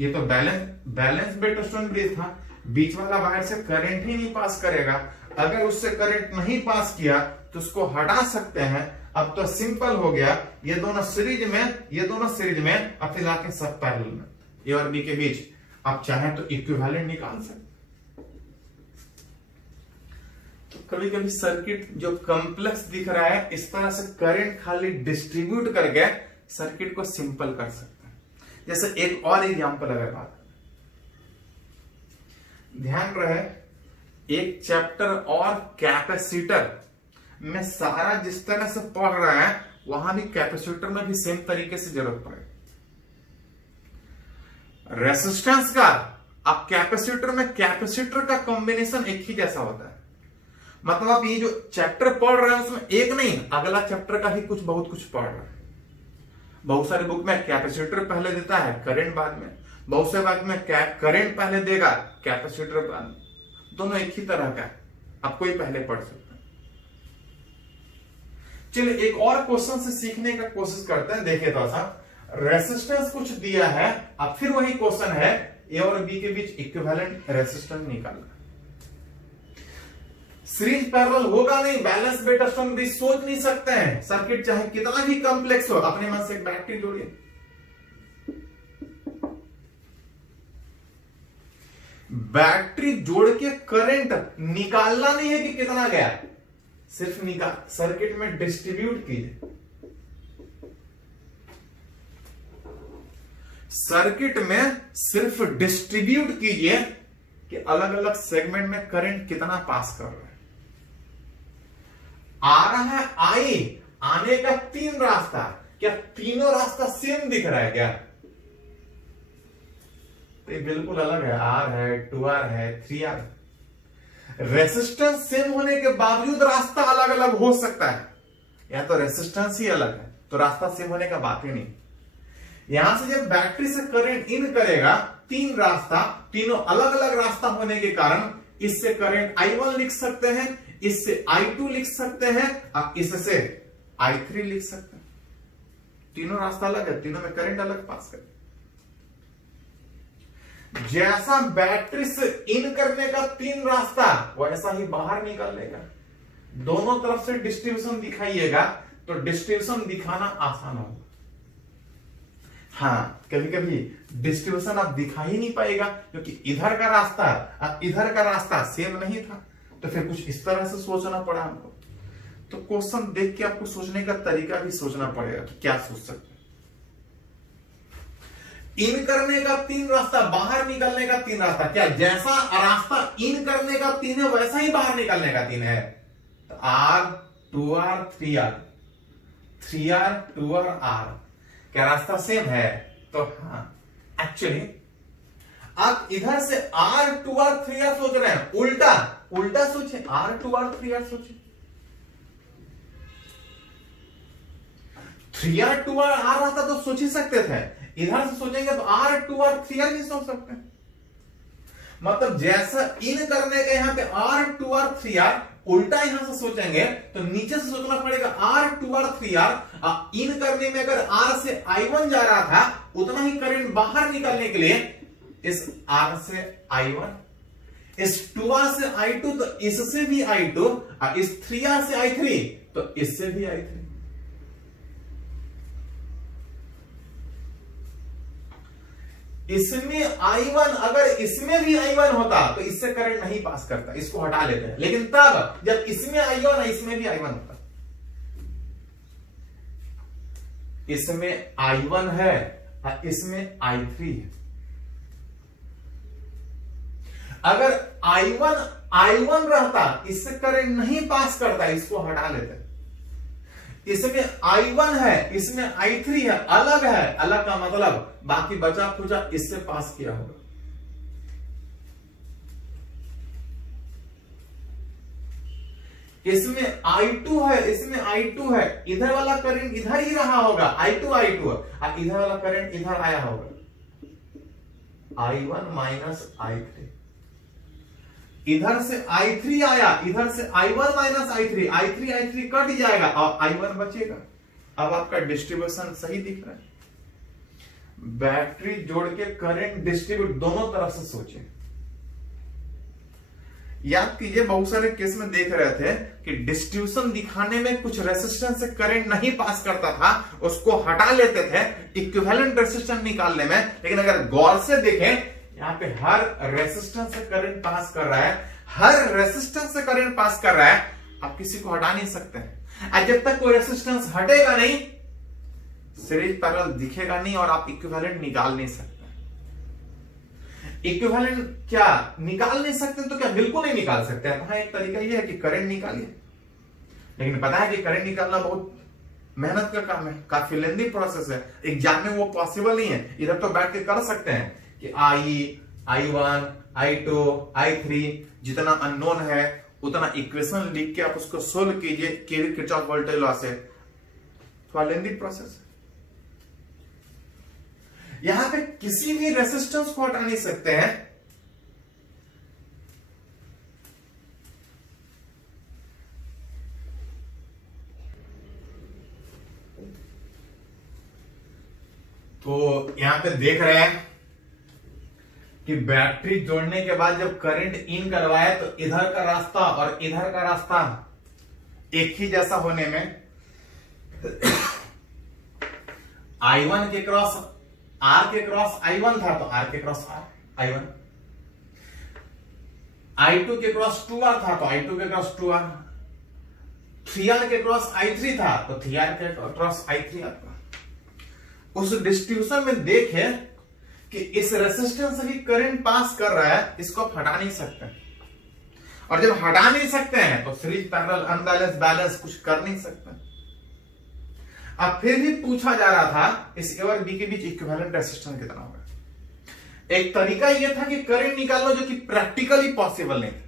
ये तो बैलेंस बेटरस्टोन ब्रिज था, बीच वाला वायर से करंट ही नहीं पास करेगा। अगर उससे करंट नहीं पास किया तो उसको हटा सकते हैं। अब तो सिंपल हो गया, ये दोनों सीरीज में, अब फिर आके सब पैरेलल में, ए और बी के बीच आप चाहें तो इक्विवेलेंट निकाल सकते। तो कभी कभी सर्किट जो कॉम्प्लेक्स दिख रहा है, इस तरह से करंट खाली डिस्ट्रीब्यूट करके सर्किट को सिंपल कर सकते हैं। जैसे एक और एग्जांपल अगर बात करें, ध्यान रहे एक चैप्टर और कैपेसिटर में सारा जिस तरह से पढ़ रहा है, वहां भी कैपेसिटर में भी सेम तरीके से जरूरत पड़े। रेसिस्टेंस का अब कैपेसिटर में कैपेसिटर का कॉम्बिनेशन एक ही जैसा होता है। मतलब आप ये जो चैप्टर पढ़ रहे हैं उसमें एक नहीं, अगला चैप्टर का भी बहुत कुछ पढ़ रहे हैं। बहुत सारे बुक में कैपेसिटर पहले देता है, करंट बाद में। बहुत से बात में करंट पहले देगा, कैपेसिटर बाद में। दोनों एक ही तरह का है, आप कोई पहले पढ़ सकते हैं। चलिए एक और क्वेश्चन से सीखने का कोशिश करते हैं। देखिए थोड़ा सा, रेसिस्टेंस कुछ दिया है, अब फिर वही क्वेश्चन है, ए और बी के बीच इक्विवेलेंट रेसिस्टेंस निकालना। सीरीज पैरेलल होगा नहीं, बैलेंस बेटरस्टोन ब्रिज सोच नहीं सकते हैं। सर्किट चाहे कितना भी कॉम्प्लेक्स हो, अपने मन से एक बैटरी जोड़िए। बैटरी जोड़ के करंट निकालना नहीं है कि कितना गया, सिर्फ सर्किट में डिस्ट्रीब्यूट कीजिए। सर्किट में सिर्फ डिस्ट्रीब्यूट कीजिए कि अलग अलग सेगमेंट में करंट कितना पास कर रहा है। आ रहा है आई, आने का 3 रास्ता, क्या तीनों रास्ता सेम दिख रहा है क्या? तो बिल्कुल अलग है, R है, 2R है, 3R। रेसिस्टेंस सेम होने के बावजूद रास्ता अलग अलग हो सकता है, या तो रेसिस्टेंस ही अलग है तो रास्ता सेम होने का बात ही नहीं। यहां से जब बैटरी से करंट इन करेगा, 3 रास्ता, तीनों अलग अलग रास्ता होने के कारण इससे करंट I1 लिख सकते हैं, इससे I2 लिख सकते हैं, और इससे I3 लिख सकते हैं। तीनों रास्ता अलग है, तीनों में करंट अलग पास करें। जैसा बैटरी से इन करने का 3 रास्ता, वैसा ही बाहर निकलने का। दोनों तरफ से डिस्ट्रीब्यूशन दिखाइएगा तो डिस्ट्रीब्यूशन दिखाना आसान होगा। हाँ, कभी कभी डिस्ट्रीब्यूशन आप दिखा ही नहीं पाएगा क्योंकि इधर का रास्ता और इधर का रास्ता सेम नहीं था, तो फिर कुछ इस तरह से सोचना पड़ा हमको। तो क्वेश्चन देख के आपको सोचने का तरीका भी सोचना पड़ेगा कि क्या सोच सकते हैं। इन करने का 3 रास्ता, बाहर निकलने का 3 रास्ता। क्या जैसा रास्ता इन करने का 3 है वैसा ही बाहर निकलने का 3 है? तो R 2R 3R, 3R 2R R, क्या रास्ता सेम है? तो हाँ, एक्चुअली आप इधर से R 2R 3R सोच रहे हैं, उल्टा उल्टा सोचे, R 2R 3R सोचे। 3R 2R R आता तो सोच ही सकते थे, इधर से सोचेंगे तो R 2R 3R भी सोच सकते हैं। मतलब जैसा इन करने का यहां पे R 2R 3R, उल्टा यहां से सोचेंगे तो नीचे से सोचना पड़ेगा R 2R 3R। इन करने में अगर R से I1 जा रहा था, उतना ही करंट बाहर निकलने के लिए इस R से I1, इस 2R से I2, तो इससे भी I2, और इस 3R से I3, तो इससे भी I3। इसमें I1, अगर इसमें भी I1 होता तो इससे करंट नहीं पास करता, इसको हटा लेते हैं। लेकिन तब जब इसमें I1 है, इसमें भी I1 होता, इसमें I1 है और इसमें I3 है। अगर I1 रहता, इससे करंट नहीं पास करता, इसको हटा लेते। इसमें I1 है, इसमें I3 है, अलग है। अलग का मतलब बाकी बचा खुचा इससे पास किया होगा। इसमें I2 है, इसमें I2 है, इधर वाला करंट इधर ही रहा होगा, I2 है और इधर वाला करंट इधर आया होगा, I1 माइनस I3। इधर से I3 आया, इधर से I1 minus I3, I3 cut जाएगा और I1 बचेगा। अब आपका डिस्ट्रीब्यूशन सही दिख रहा है। बैटरी जोड़ के करंट डिस्ट्रीब्यूट दोनों तरफ से सोचे। याद कीजिए, बहुत सारे केस में देख रहे थे कि डिस्ट्रीब्यूशन दिखाने में कुछ रेसिस्टेंस से करंट नहीं पास करता था, उसको हटा लेते थे इक्विवेलेंट रेसिस्टेंस निकालने में। लेकिन अगर गौर से देखें, यहाँ पे हर रेसिस्टेंस से करंट पास कर रहा है, हर रेसिस्टेंस से करंट पास कर रहा है, आप किसी को हटा नहीं सकते हैं। जब तक कोई रेसिस्टेंस हटेगा नहीं, सीरीज पैरेलल दिखेगा नहीं और आप इक्विवेलेंट निकाल नहीं सकते। इक्विवेलेंट क्या निकाल नहीं सकते तो क्या बिल्कुल नहीं निकाल सकते? हाँ, एक तरीका यह है कि करंट निकालिए, लेकिन पता है कि करंट निकालना बहुत मेहनत का काम है, काफी लेंदी प्रोसेस है। एग्जाम में वो पॉसिबल नहीं है। इधर तो बैठ के कर सकते हैं कि I1, I2, I3 जितना अननोन है उतना इक्वेशन लिख के आप उसको सोल्व कीजिए किरचॉफ वोल्टेज लॉ से। थोड़ा लेंदी प्रोसेस है। यहां पे किसी भी रेसिस्टेंस को हटा नहीं सकते हैं। तो यहां पे देख रहे हैं कि बैटरी जोड़ने के बाद जब करंट इन करवाए तो इधर का रास्ता और इधर का रास्ता एक ही जैसा होने में I1 के क्रॉस R के क्रॉस I1 था तो R के क्रॉस R I1, I2 के क्रॉस 2R था तो I2 के क्रॉस 2R, 3R के क्रॉस I3 था तो 3R के क्रॉस I3 आता। उस डिस्ट्रीब्यूशन में देखे कि इस रेसिस्टेंस से भी करंट पास कर रहा है, इसको आप हटा नहीं सकते। और जब हटा नहीं सकते हैं तो सीरीज पैरेलल अनबैलेंस बैलेंस कुछ कर नहीं सकते। अब फिर भी पूछा जा रहा था इस ए और बी के बीच इक्विवेलेंट रेसिस्टेंस कितना होगा। एक तरीका यह था कि करंट निकाल लो, जो कि प्रैक्टिकली पॉसिबल नहीं था।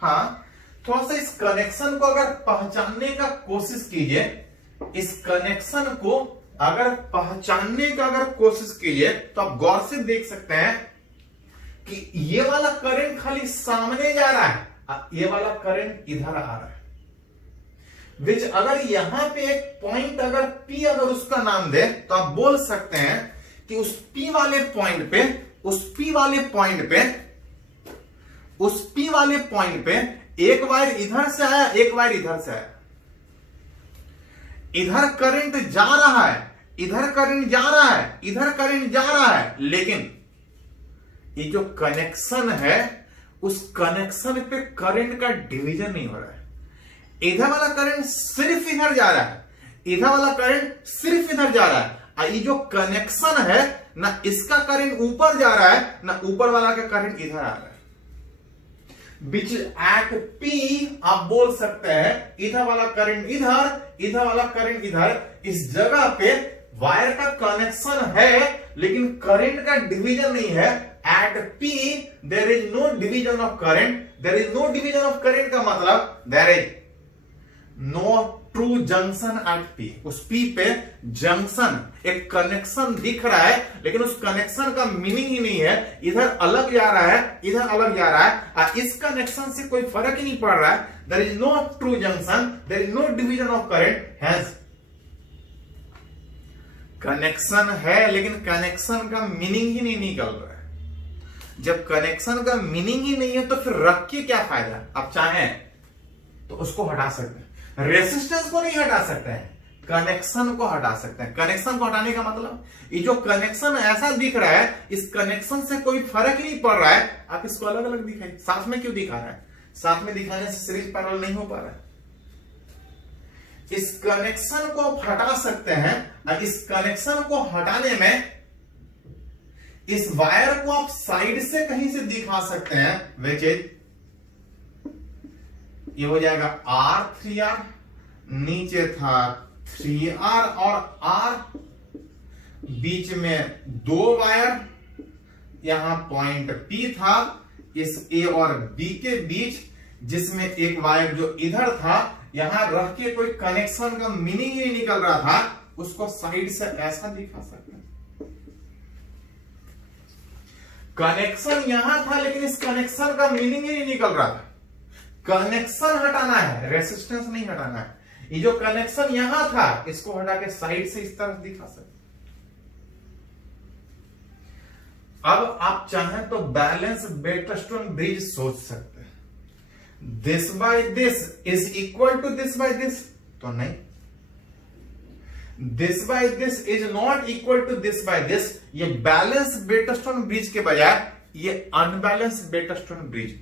हाँ, थोड़ा सा इस कनेक्शन को अगर पहचानने का कोशिश कीजिए, इस कनेक्शन को अगर पहचानने का अगर कोशिश कीजिए तो आप गौर से देख सकते हैं कि ये वाला करंट खाली सामने जा रहा है, ये वाला करंट इधर आ रहा है। विच अगर यहां पे एक पॉइंट अगर P अगर उसका नाम दे तो आप बोल सकते हैं कि उस P वाले पॉइंट पे, उस P वाले पॉइंट पे, उस P वाले पॉइंट पे एक वायर इधर से आया, एक वायर इधर से आया। इधर करंट जा रहा है, इधर करंट जा रहा है, इधर करंट जा रहा है, लेकिन ये जो कनेक्शन है उस कनेक्शन पे करंट का डिवीजन नहीं हो रहा है। इधर वाला करंट सिर्फ इधर जा रहा है, इधर वाला करंट सिर्फ इधर जा रहा है। ये जो कनेक्शन है ना, इसका करंट ऊपर जा रहा है ना ऊपर वाला का करंट इधर आ रहा है। विच एट P आप बोल सकते हैं इधर वाला करंट इधर, इधर वाला करंट इधर। इस जगह पे वायर का कनेक्शन है लेकिन करंट का डिवीजन नहीं है। At P there is no division of current. There is no division of current का मतलब there is no true junction at P। उस P पे जंक्शन, एक कनेक्शन दिख रहा है लेकिन उस कनेक्शन का मीनिंग ही नहीं है। इधर अलग जा रहा है, इधर अलग जा रहा है। इस कनेक्शन से कोई फर्क ही नहीं पड़ रहा है। There is no true junction, there is no division of current. Hence connection है लेकिन कनेक्शन का मीनिंग ही नहीं निकल रहा है। जब कनेक्शन का मीनिंग ही नहीं है तो फिर रख के क्या फायदा। आप चाहें तो उसको हटा सकते हैं, रेसिस्टेंस को नहीं हटा सकते हैं, कनेक्शन को हटा सकते हैं। कनेक्शन को हटाने का मतलब ये जो कनेक्शन ऐसा दिख रहा है, इस कनेक्शन से कोई फर्क ही नहीं पड़ रहा है। आप इसको अलग अलग दिखाइए। साथ में क्यों दिखा रहा है? साथ में दिखाने से सीरीज पैरेलल नहीं हो पा रहा है। इस कनेक्शन को आप हटा सकते हैं। अब इस कनेक्शन को हटाने में इस वायर को आप साइड से कहीं से दिखा सकते हैं। विच इज ये हो जाएगा R3R, नीचे था 3R और R, बीच में दो वायर, यहां पॉइंट P था इस A और B के बीच, जिसमें एक वायर जो इधर था यहां रह के कोई कनेक्शन का मीनिंग ही नहीं निकल रहा था, उसको साइड से ऐसा दिखा सकते हैं। कनेक्शन यहां था लेकिन इस कनेक्शन का मीनिंग ही नहीं निकल रहा था। कनेक्शन हटाना है, रेसिस्टेंस नहीं हटाना है। ये जो कनेक्शन यहां था इसको हटा के साइड से इस तरफ दिखा सकते। अब आप चाहें तो बैलेंस बेटरस्टोन ब्रिज सोच सकते हैं। This by this is equal to this by this, तो नहीं। This by this is not equal to this by this. ये बैलेंस बेटरस्टोन ब्रिज के बजाय ये अनबैलेंस बेटरस्टोन ब्रिज,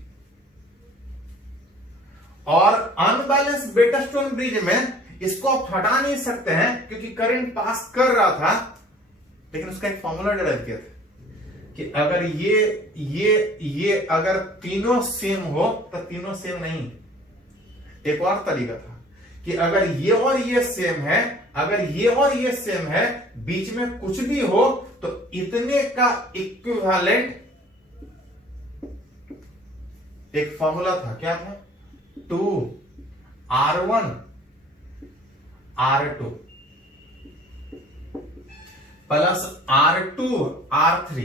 और अनबैलेंस बेटरस्टोन ब्रिज में इसको आप हटा नहीं सकते हैं क्योंकि करंट पास कर रहा था, लेकिन उसका एक फॉर्मूला डिराइव किया था कि अगर ये अगर तीनों सेम हो तो तीनों सेम नहीं। एक और तरीका था कि अगर ये और ये सेम है, अगर ये और ये सेम है, बीच में कुछ भी हो तो इतने का इक्विवेलेंट एक फॉर्मूला था। क्या था? 2R1 R2 plus R2 R3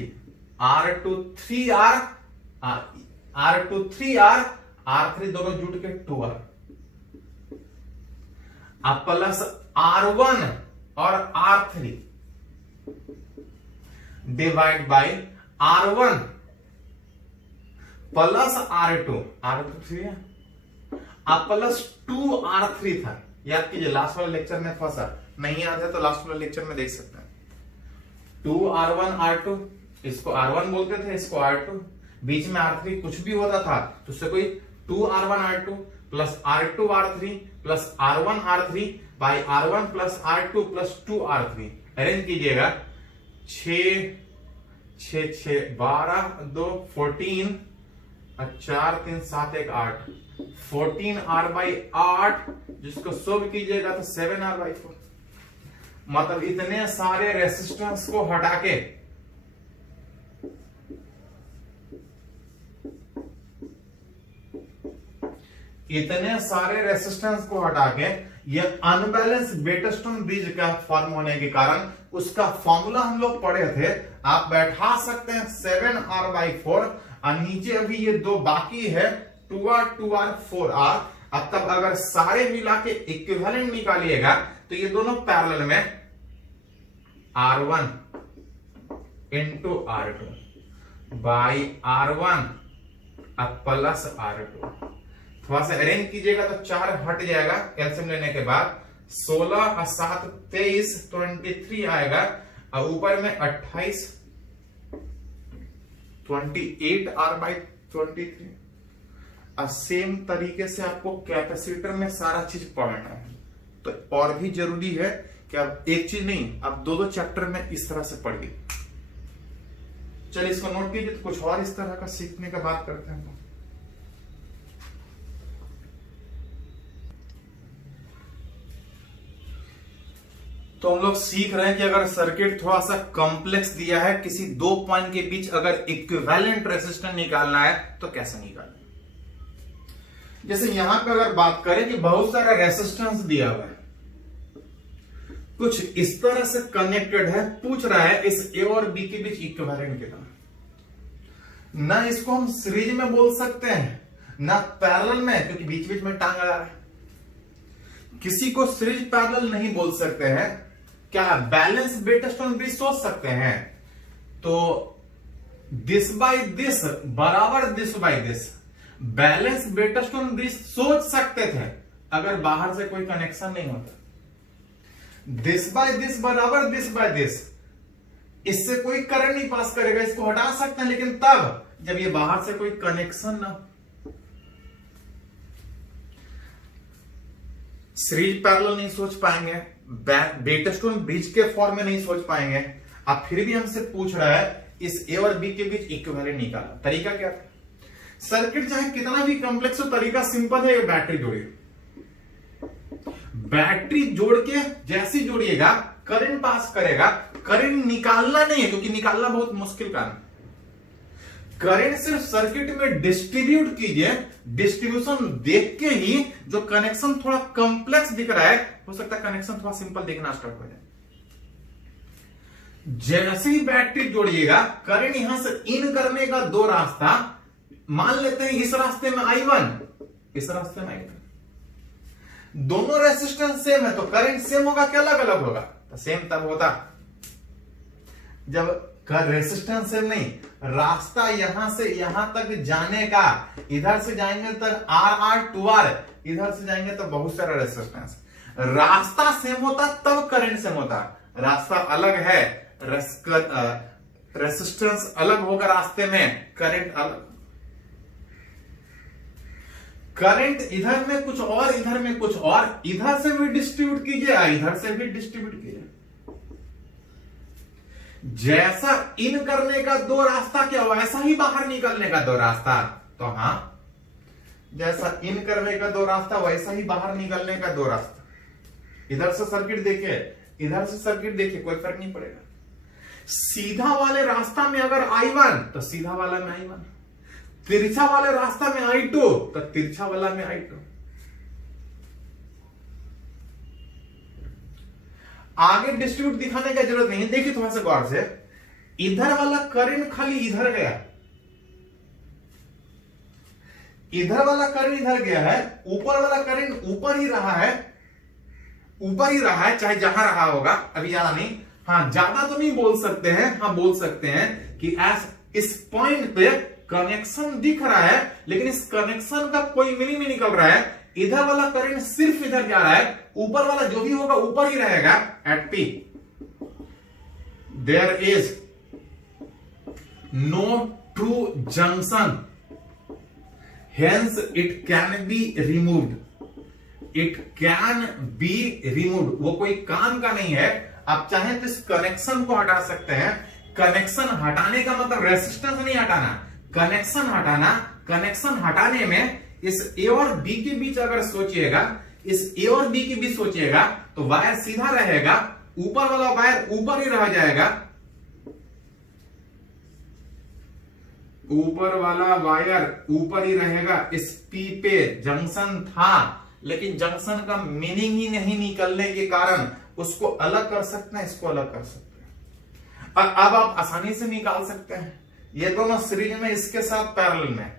R2 3R R2 3R R3 दोनों जुट के 2R, अब प्लस R1 और R3 divide by R1 plus R2 3 है, अब प्लस 2R3 था। याद कीजिए, लास्ट वाले लेक्चर में फंसा नहीं याद है तो लास्ट वाले लेक्चर में देख सकते हैं। 2R1 R2, इसको R1 बोलते थे, इसको R2, बीच में R3 कुछ भी होता था तो उससे कोई 2R1 R2 plus R2 R3 plus R1 R3 by R1 plus R2 plus 2R3 arrange कीजिएगा। 6 6 6 12 2 14 4 3 7 1 8 14R बाई 8, जिसको सोल्व कीजिएगा तो 7R बाई 4। मतलब इतने सारे रेसिस्टेंस को हटा के ये अनबैलेंस बेटरस्टोन ब्रिज का फॉर्म होने के कारण उसका फॉर्मूला हम लोग पढ़े थे, आप बैठा सकते हैं 7R बाई 4, और नीचे अभी ये दो बाकी है 2R 2R 4R। अब तब अगर सारे मिला के इक्विवेलेंट निकालिएगा तो ये दोनों पैरेलल में R1 into R2 by R1 अब प्लस R2। थोड़ा सा अरेंज कीजिएगा तो 4 हट जाएगा एलसीएम लेने के बाद, 16 और 7 23 23 आएगा, और ऊपर में 28 28 आर बाई 23। और सेम तरीके से आपको कैपेसिटर में सारा चीज पढ़ना है। तो और भी जरूरी है कि आप एक चीज नहीं, आप दो दो चैप्टर में इस तरह से पढ़िए। चलिए इसको नोट कीजिए, तो कुछ और इस तरह का सीखने का बात करते हैं। तो हम लोग सीख रहे हैं कि अगर सर्किट थोड़ा सा कॉम्प्लेक्स दिया है, किसी दो पॉइंट के बीच अगर इक्विवेलेंट रेजिस्टेंस निकालना है तो कैसे निकालना। जैसे यहां पे अगर बात करें कि बहुत सारा रेजिस्टेंस दिया हुआ है, कुछ इस तरह से कनेक्टेड है, पूछ रहा है इस ए और बी के बीच इक्विवेलेंट कितना। ना इसको हम सीरीज में बोल सकते हैं, ना पैरेलल में, क्योंकि बीच बीच में टांग लगा है। किसी को सीरीज पैरेलल नहीं बोल सकते हैं। क्या बैलेंस बेटस्टोन ब्रिज सोच सकते हैं? तो दिस बाय दिस बराबर this by this, balance Wheatstone bridge सोच सकते थे अगर बाहर से कोई कनेक्शन नहीं होता। दिस बाय दिस बराबर दिस बाय दिस, इससे कोई करंट नहीं पास करेगा, इसको हटा सकते हैं, लेकिन तब जब ये बाहर से कोई कनेक्शन ना। सीरीज पैरेलल नहीं सोच पाएंगे, बेटस्टोन ब्रिज के फॉर्म में नहीं सोच पाएंगे। अब फिर भी हमसे पूछ रहा है इस ए और बी के बीच इक्विवेलेंट निकालना। तरीका क्या था? सर्किट चाहे कितना भी कॉम्प्लेक्स हो, तरीका सिंपल है, बैटरी जोड़िए। बैटरी जोड़ के जैसे जोड़िएगा करंट पास करेगा। करंट निकालना नहीं है, क्योंकि निकालना बहुत मुश्किल काम है। करंट सिर्फ सर्किट में डिस्ट्रीब्यूट कीजिए। डिस्ट्रीब्यूशन देख के ही जो कनेक्शन थोड़ा कॉम्प्लेक्स दिख रहा है, हो सकता है कनेक्शन थोड़ा सिंपल दिखना स्टार्ट हो जाए। जैसे ही बैटरी जोड़िएगा, करंट यहां से इन करने का दो रास्ता, मान लेते हैं इस रास्ते में I1, इस रास्ते में I2। दोनों रेजिस्टेंस सेम है तो करंट सेम होगा कि अलग अलग होगा? तो सेम तब होता जब रेजिस्टेंस सेम नहीं, रास्ता यहां से यहां तक जाने का, इधर से जाएंगे तो R 2R, इधर से जाएंगे तो बहुत सारा रेजिस्टेंस। रास्ता सेम होता तब करंट सेम होता। रास्ता अलग है, रेजिस्टेंस अलग होगा रास्ते में, करंट अलग। करंट इधर में कुछ और, इधर में कुछ और, इधर से भी डिस्ट्रीब्यूट कीजिए, इधर से भी डिस्ट्रीब्यूट कीजिए। जैसा इन करने का दो रास्ता क्या, वैसा ही बाहर निकलने का दो रास्ता। तो हां, जैसा इन करने का दो रास्ता, वैसा ही बाहर निकलने का दो रास्ता। इधर से सर्किट देखिए, इधर से सर्किट देखिए, कोई फर्क नहीं पड़ेगा। सीधा वाले रास्ता में अगर I1 तो सीधा वाला में I1, तिरछा वाले रास्ता में I2 तो तिरछा वाला में I2। आगे डिस्ट्रीब्यूट दिखाने की जरूरत नहीं, देखिए थोड़ा सा गौर से। इधर वाला करंट खाली इधर गया, इधर वाला करंट इधर गया है, ऊपर वाला करंट ऊपर ही रहा है, ऊपर ही रहा है, चाहे जहां रहा होगा, अभी ज्यादा नहीं। हाँ, ज्यादा तो नहीं बोल सकते हैं, हाँ बोल सकते हैं कि इस पॉइंट पे कनेक्शन दिख रहा है, लेकिन इस कनेक्शन का कोई मीनिंग नहीं निकल रहा है। इधर वाला करंट सिर्फ इधर जा रहा है, ऊपर वाला जो भी होगा ऊपर ही रहेगा। At P there is no true junction, hence it can be removed. It can be removed, वो कोई काम का नहीं है। आप चाहें तो इस कनेक्शन को हटा सकते हैं। कनेक्शन हटाने का मतलब रेजिस्टेंस नहीं हटाना, कनेक्शन हटाना। कनेक्शन हटाने में इस ए और बी के बीच अगर सोचिएगा, इस ए और बी के बीच सोचिएगा, तो वायर सीधा रहेगा, ऊपर वाला वायर ऊपर ही रह जाएगा, ऊपर वाला वायर ऊपर ही रहेगा। इस पी पे जंक्शन था, लेकिन जंक्शन का मीनिंग ही नहीं निकलने के कारण उसको अलग कर सकते हैं, इसको अलग कर सकते हैं। अब आप आसानी से निकाल सकते हैं। ये दोनों सीरीज में, इसके साथ पैरेलल में,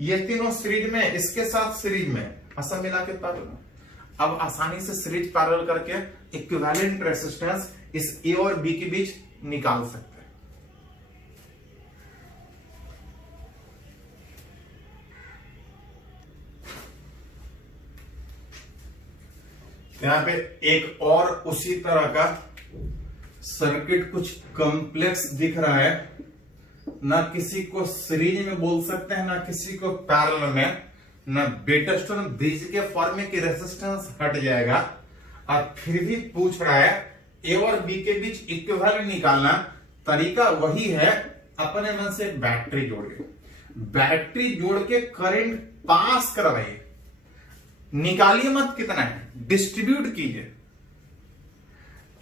ये तीनों सीरीज में, इसके साथ सीरीज में, सब मिला के पैरेलल में। अब आसानी से सीरीज पैरेलल करके इक्विवेलेंट रेजिस्टेंस इस ए और बी के बीच निकाल सकते हैं। यहाँ पे एक और उसी तरह का सर्किट कुछ कॉम्प्लेक्स दिख रहा है, ना किसी को सीरीज में बोल सकते हैं ना किसी को पैरेलल में, ना बेटरस्टोन ब्रिज के फॉर्म में कि रेजिस्टेंस हट जाएगा, और फिर भी पूछ रहा है ए और बी के बीच इक्विवेलेंट निकालना। तरीका वही है, अपने मन से बैटरी जोड़ के करंट पास करवाइए, निकालिए मत कितना है, डिस्ट्रीब्यूट कीजिए।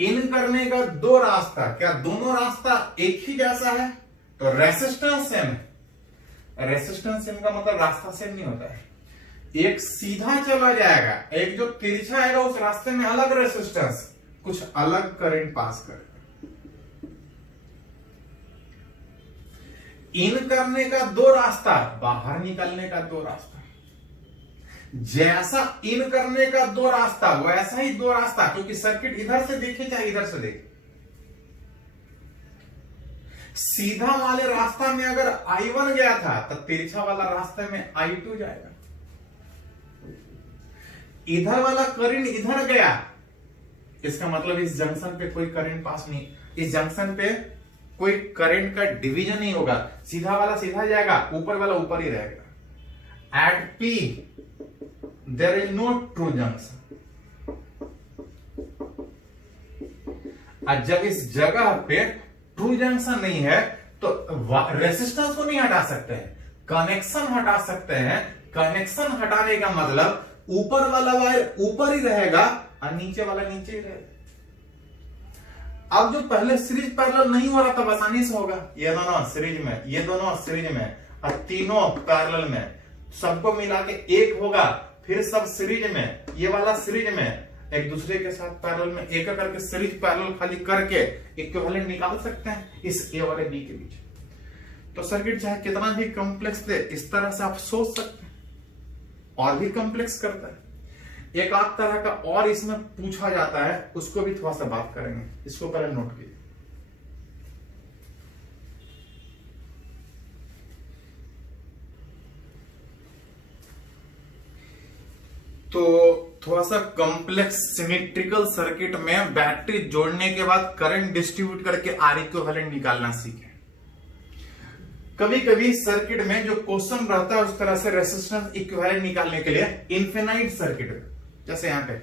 इन करने का दो रास्ता, क्या दोनों रास्ता एक ही जैसा है? तो रेसिस्टेंस सेम है। रेसिस्टेंस सेम का मतलब रास्ता सेम नहीं होता है, एक सीधा चला जाएगा, एक जो तिरछा आएगा उस रास्ते में अलग रेसिस्टेंस, कुछ अलग करंट पास करेगा। इन करने का दो रास्ता, बाहर निकलने का दो रास्ता। जैसा इन करने का दो रास्ता वैसा ही दो रास्ता, क्योंकि सर्किट इधर से देखे चाहे इधर से देखे, सीधा वाले रास्ता में अगर I1 गया था तो तिरछा वाला रास्ते में I2 जाएगा। इधर वाला करंट इधर गया, इसका मतलब इस जंक्शन पे कोई करंट पास नहीं, इस जंक्शन पे कोई करंट का डिवीजन नहीं होगा, सीधा वाला सीधा जाएगा, ऊपर वाला ऊपर ही रहेगा। At P there is no true junction. और जब इस जगह पे ट्रू जंक्शन नहीं है तो रेसिस्टेंस को नहीं हटा सकते हैं, कनेक्शन हटा सकते हैं। कनेक्शन हटाने का मतलब ऊपर वाला वायर ऊपर ही रहेगा और नीचे वाला नीचे ही रहेगा। अब जो पहले सीरीज पैरेलल नहीं हो रहा था आसानी से होगा, ये दोनों सीरीज में, ये दोनों सीरीज में, और तीनों पैरेलल में, सबको मिला के एक होगा, फिर सब सीरीज में, ये वाला सीरीज में, एक दूसरे के साथ पैरेलल में, एक करके सीरीज पैरेलल खाली करके इक्विवेलेंट निकाल सकते हैं इस ए और बी के बीच। तो सर्किट चाहे कितना भी कॉम्प्लेक्स दे, इस तरह से आप सोच सकते हैं, और भी कॉम्प्लेक्स करता है। एक आध तरह का और इसमें पूछा जाता है, उसको भी थोड़ा सा बात करेंगे, इसको पहले नोट कीजिए। तो थोड़ा सा कॉम्प्लेक्स सिमेट्रिकल सर्किट में बैटरी जोड़ने के बाद करंट डिस्ट्रीब्यूट करके आर इक्विवेलेंट निकालना सीखें। कभी कभी सर्किट में जो क्वेश्चन रहता है उस तरह से रेसिस्टेंस इक्विवेलेंट निकालने के लिए इनफिनाइट सर्किट में, जैसे यहां पे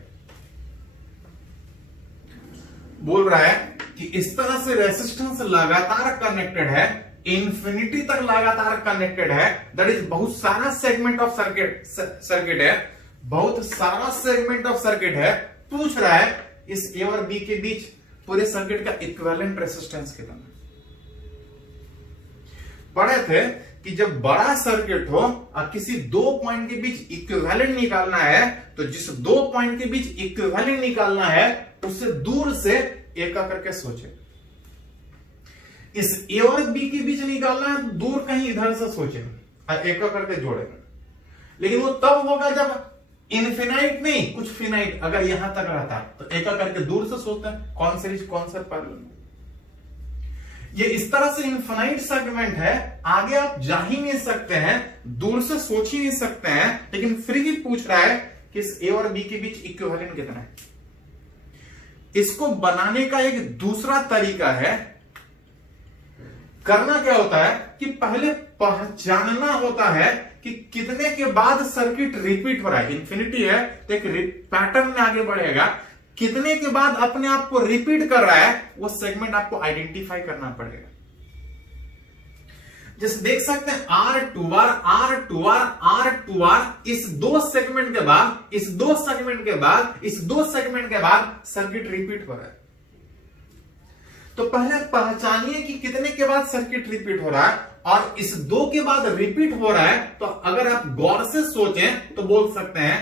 बोल रहा है कि इस तरह से रेसिस्टेंस लगातार कनेक्टेड है, इंफिनिटी तक लगातार कनेक्टेड है, दैट इज बहुत सारा सेगमेंट ऑफ सर्किट है, बहुत सारा सेगमेंट ऑफ सर्किट है। पूछ रहा है इस ए और बी के बीच पूरे सर्किट का इक्विवेलेंट रेसिस्टेंस कितना। पढ़े थे कि जब बड़ा सर्किट हो और किसी दो पॉइंट के बीच इक्विवेलेंट निकालना है, तो जिस दो पॉइंट के बीच इक्विवेलेंट निकालना है उससे दूर से एक करके सोचे। इस ए और बी के बीच निकालना है, दूर कहीं इधर से सोचे और एक करके जोड़ेगा। लेकिन वो तब होगा जब इनफिनाइट नहीं, कुछ फिनाइट अगर यहां तक रहता तो एक करके दूर से सोचते हैं कौन सीरीज कौन सा पैरेलल। ये इस तरह से इनफिनाइट सेगमेंट है, आगे आप जा ही नहीं सकते हैं, दूर से सोच ही नहीं सकते हैं, लेकिन फिर भी पूछ रहा है कि इस ए और बी के बीच इक्विवेलेंट कितना है। इसको बनाने का एक दूसरा तरीका है, करना क्या होता है कि पहले पहचानना होता है कि कितने के बाद सर्किट रिपीट हो रहा है। इन्फिनिटी है तो एक पैटर्न में आगे बढ़ेगा, कितने के बाद अपने आप को रिपीट कर रहा है वो सेगमेंट आपको आइडेंटिफाई करना पड़ेगा। जैसे देख सकते हैं R2R, R2R, R2R, इस दो सेगमेंट के बाद, इस दो सेगमेंट के बाद, इस दो सेगमेंट के बाद सर्किट रिपीट हो रहा है। तो पहले पहचानिए कि कितने के बाद सर्किट रिपीट हो रहा है, और इस दो के बाद रिपीट हो रहा है तो अगर आप गौर से सोचें तो बोल सकते हैं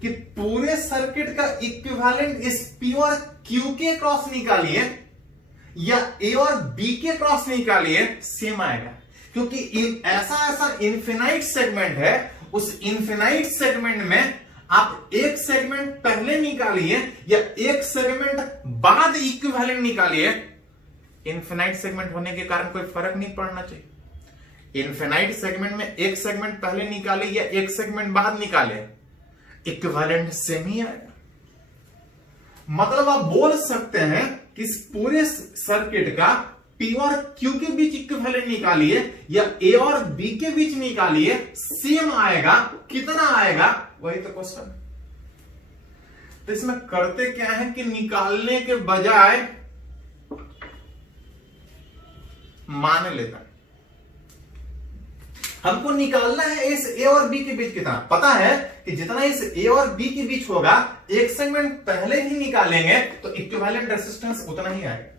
कि पूरे सर्किट का इक्विवेलेंट इस P और Q के क्रॉस निकालिए या A और B के क्रॉस निकालिए, सेम आएगा। क्योंकि ऐसा इनफिनाइट सेगमेंट है, उस इनफिनाइट सेगमेंट में आप एक सेगमेंट पहले निकालिए या एक सेगमेंट बाद इक्विवेलेंट निकालिए, इनफिनाइट सेगमेंट होने के कारण कोई फर्क नहीं पड़ना चाहिए। इनफिनाइट सेगमेंट में एक सेगमेंट पहले निकाले या एक सेगमेंट बाद निकाले, इक्विवेलेंट सेम ही आएगा। मतलब आप बोल सकते हैं कि इस पूरे सर्किट का P और Q के बीच इक्विवेलेंट निकालिए या A और B के बीच निकालिए, सेम आएगा। कितना आएगा वही तो क्वेश्चन। तो इसमें करते क्या है कि निकालने के बजाय मान लेता है। हमको निकालना है इस A और B के बीच कितना। पता है कि जितना इस A और B के बीच होगा, एक सेगमेंट पहले ही निकालेंगे तो इक्विवेलेंट रेजिस्टेंस उतना ही आएगा।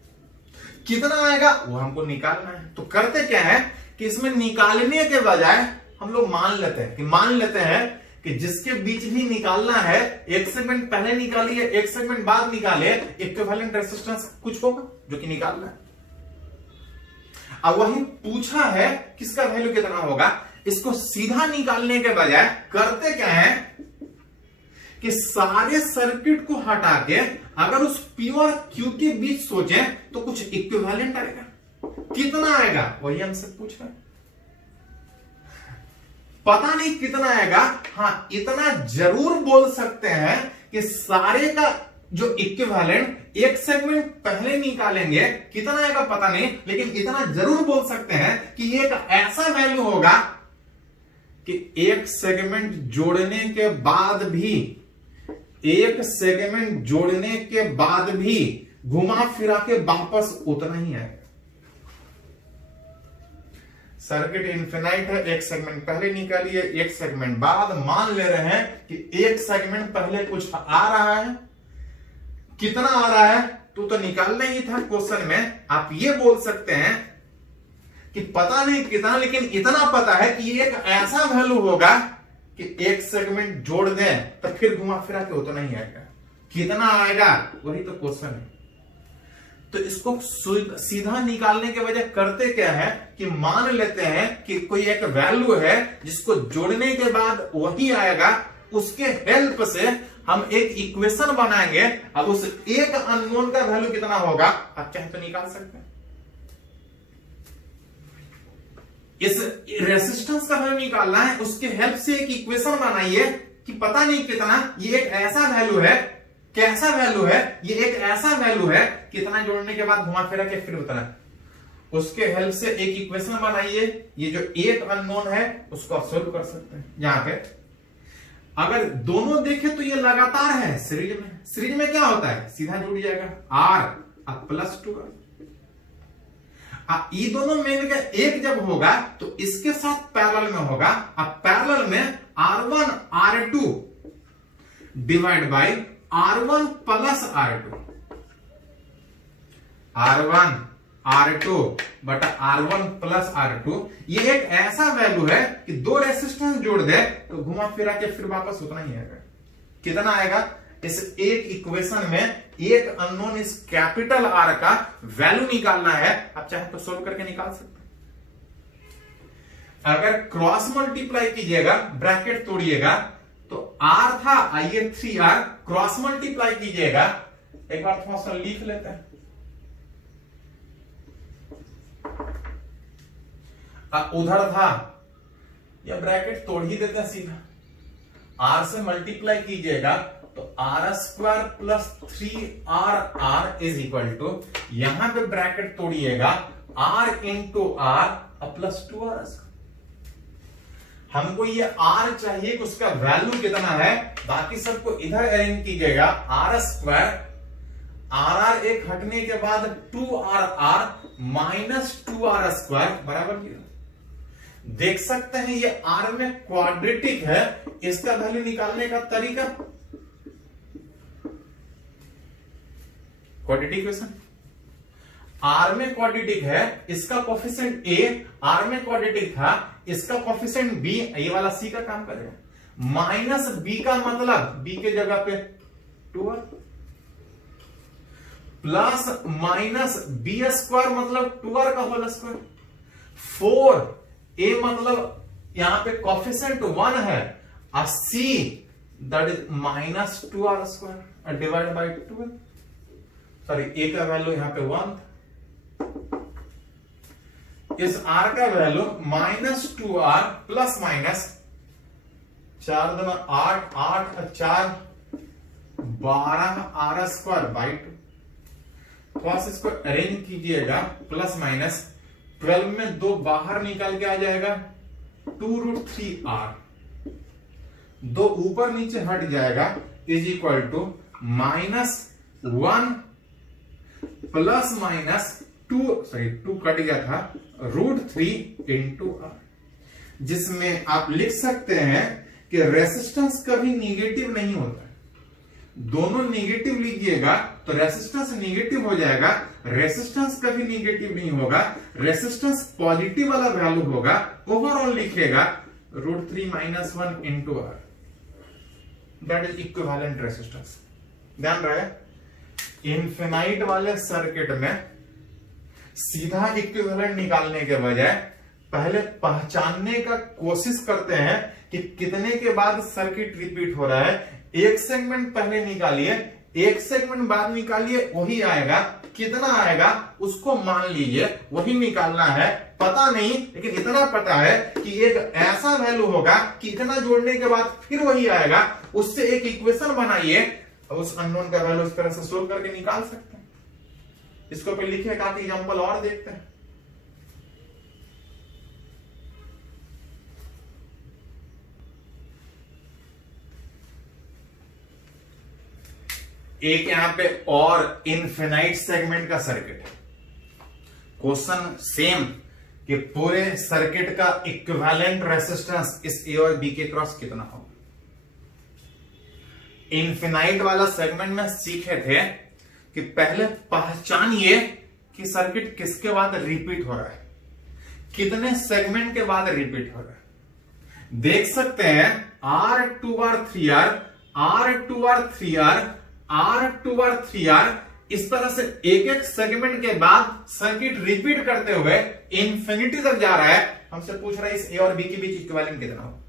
कितना आएगा वो हमको निकालना है। तो करते क्या है कि इसमें निकालने के बजाय हम लोग मान लेते हैं कि जिसके बीच ही निकालना है, एक सेगमेंट पहले निकालिए, एक सेगमेंट बाद निकाले, इक्विवेलेंट रेजिस्टेंस कुछ होगा जो कि निकालना है। अब वही पूछा है किसका वैल्यू कितना होगा। इसको सीधा निकालने के बजाय करते क्या है कि सारे सर्किट को हटा के अगर उस P और Q के बीच सोचें तो कुछ इक्विवेलेंट आएगा। कितना आएगा वही हमसे पूछ रहे हैं। पता नहीं कितना आएगा, हाँ इतना जरूर बोल सकते हैं कि सारे का जो इक्विवेलेंट एक सेगमेंट पहले निकालेंगे, कितना आएगा पता नहीं, लेकिन इतना जरूर बोल सकते हैं कि ये एक ऐसा वैल्यू होगा कि एक सेगमेंट जोड़ने के बाद भी घुमा फिरा के वापस उतना ही आएगा। सर्किट इनफिनाइट है, एक सेगमेंट पहले निकालिए, एक सेगमेंट बाद। मान ले रहे हैं कि एक सेगमेंट पहले कुछ आ रहा है, कितना आ रहा है तो निकालना ही था क्वेश्चन में। आप ये बोल सकते हैं कि पता नहीं कितना, लेकिन इतना पता है कि ये एक ऐसा वैल्यू होगा कि एक सेगमेंट जोड़ दें तो फिर घुमा फिरा के उतना ही आएगा। कितना आएगा वही तो क्वेश्चन है। तो इसको सीधा निकालने के वजह करते क्या है कि मान लेते हैं कि कोई एक वैल्यू है जिसको जोड़ने के बाद वही आएगा। उसके हेल्प से हम एक इक्वेशन बनाएंगे। अब उस एक अननोन का वैल्यू कितना होगा आप चाहे तो निकाल सकते हैं। इस रेसिस्टेंस का वैल्यू निकालना है, उसके हेल्प से एक इक्वेशन बनाइए कि पता नहीं कितना, ये एक ऐसा वैल्यू है, कैसा वैल्यू है, ये एक ऐसा वैल्यू है, कितना जोड़ने के बाद घुमा फिरा के फिर उतना। उसके हेल्प से एक इक्वेशन बनाइए। ये जो एक अननोन है उसको आप सोल्व कर सकते हैं। यहां पे अगर दोनों देखें तो ये लगातार है सीरीज में क्या होता है, सीधा जुड़ जाएगा R अब प्लस 2 ये दोनों में का एक जब होगा तो इसके साथ पैरेलल में होगा। अब पैरेलल में R1 R2 divide by R1 plus R2, R1 R2 बटा R1 प्लस R2। ये एक ऐसा वैल्यू है कि दो रेसिस्टेंस जोड़ दे तो घुमा फिरा के फिर वापस उतना ही आएगा। कितना आएगा, इस एक इक्वेशन में एक अननोन इस कैपिटल R का वैल्यू निकालना है। आप चाहे तो सोल्व करके निकाल सकते हैं। अगर क्रॉस मल्टीप्लाई कीजिएगा, ब्रैकेट तोड़िएगा तो R था, आइए 3R क्रॉस मल्टीप्लाई कीजिएगा। एक बार थोड़ा सा लिख लेते हैं। उधर था, या ब्रैकेट तोड़ ही देते हैं सीधा। R से मल्टीप्लाई कीजिएगा तो R² plus 3RR is equal to, यहां पे ब्रैकेट तोड़िएगा R into R plus 2R। हमको ये R चाहिए कि उसका वैल्यू कितना है, बाकी सबको इधर अरेंज कीजिएगा। R², RR एक हटने के बाद 2RR माइनस 2R² बराबर 0। देख सकते हैं ये R में क्वाड्रेटिक है, इसका वैल्यू निकालने का तरीका क्वाड्रेटिक इक्वेशन। R में क्वाड्रेटिक है, इसका कोफिशिएंट A, R में क्वाड्रेटिक था, इसका कोफिशिएंट B, ये वाला C का काम करेगा। माइनस B का मतलब B के जगह पे 2R, प्लस माइनस B² मतलब 2R का होल स्क्वायर, 4 A मतलब यहां पे कोफिशिएंट 1 है, और C that is minus 2R² divide by 2। Sorry, A का वैल्यू यहां पे 1 था, इस R का value minus 2R plus minus 4 दूना 8, 8 और 4 12r²/2। थोड़ा सा इसको अरेंज कीजिएगा, प्लस माइनस 12 में 2 बाहर निकल के आ जाएगा, 2√3r, 2 ऊपर नीचे हट जाएगा, is equal to -1 plus minus 2 cut गया था, √3 इंटू r, जिसमें आप लिख सकते हैं कि रेसिस्टेंस कभी निगेटिव नहीं होता। दोनों निगेटिव लीजिएगा तो रेसिस्टेंस निगेटिव हो जाएगा, रेसिस्टेंस कभी निगेटिव नहीं होगा, रेसिस्टेंस पॉजिटिव वाला वैल्यू होगा। ओवरऑल लिखेगा √3 - 1 into r, that is equivalent resistance. ध्यान रहे, इनफिनाइट वाले सर्किट में सीधा इक्विवेलेंट निकालने के बजाय पहले पहचानने का कोशिश करते हैं कि कितने के बाद सर्किट रिपीट हो रहा है। एक सेगमेंट पहले निकालिए, एक सेगमेंट बाद निकालिए, वही आएगा। कितना आएगा उसको मान लीजिए, वही निकालना है। पता नहीं, लेकिन इतना पता है कि एक ऐसा वैल्यू होगा कि इतना जोड़ने के बाद फिर वही आएगा। उससे एक इक्वेशन बनाइए, उस अननोन का वैल्यू इस तरह से सोल्व करके निकाल सकते हैं। इसको पे लिखिए, काफी एग्जांपल और देखते हैं। एक यहां पे और इनफिनाइट सेगमेंट का सर्किट है। क्वेश्चन सेम कि पूरे सर्किट का इक्विवेलेंट रेसिस्टेंस इस ए और बी के क्रॉस कितना होगा। इनफिनाइट वाला सेगमेंट में सीखे थे कि पहले पहचानिए कि सर्किट किसके बाद रिपीट हो रहा है, कितने सेगमेंट के बाद रिपीट हो रहा है। देख सकते हैं R2R 3R, R2R 3R, R2R 3R, इस तरह से एक एक सेगमेंट के बाद सर्किट रिपीट करते हुए इंफिनिटी तक जा रहा है। हमसे पूछ रहा है इस ए और बी के बीच इक्विवेलेंट कितना हो।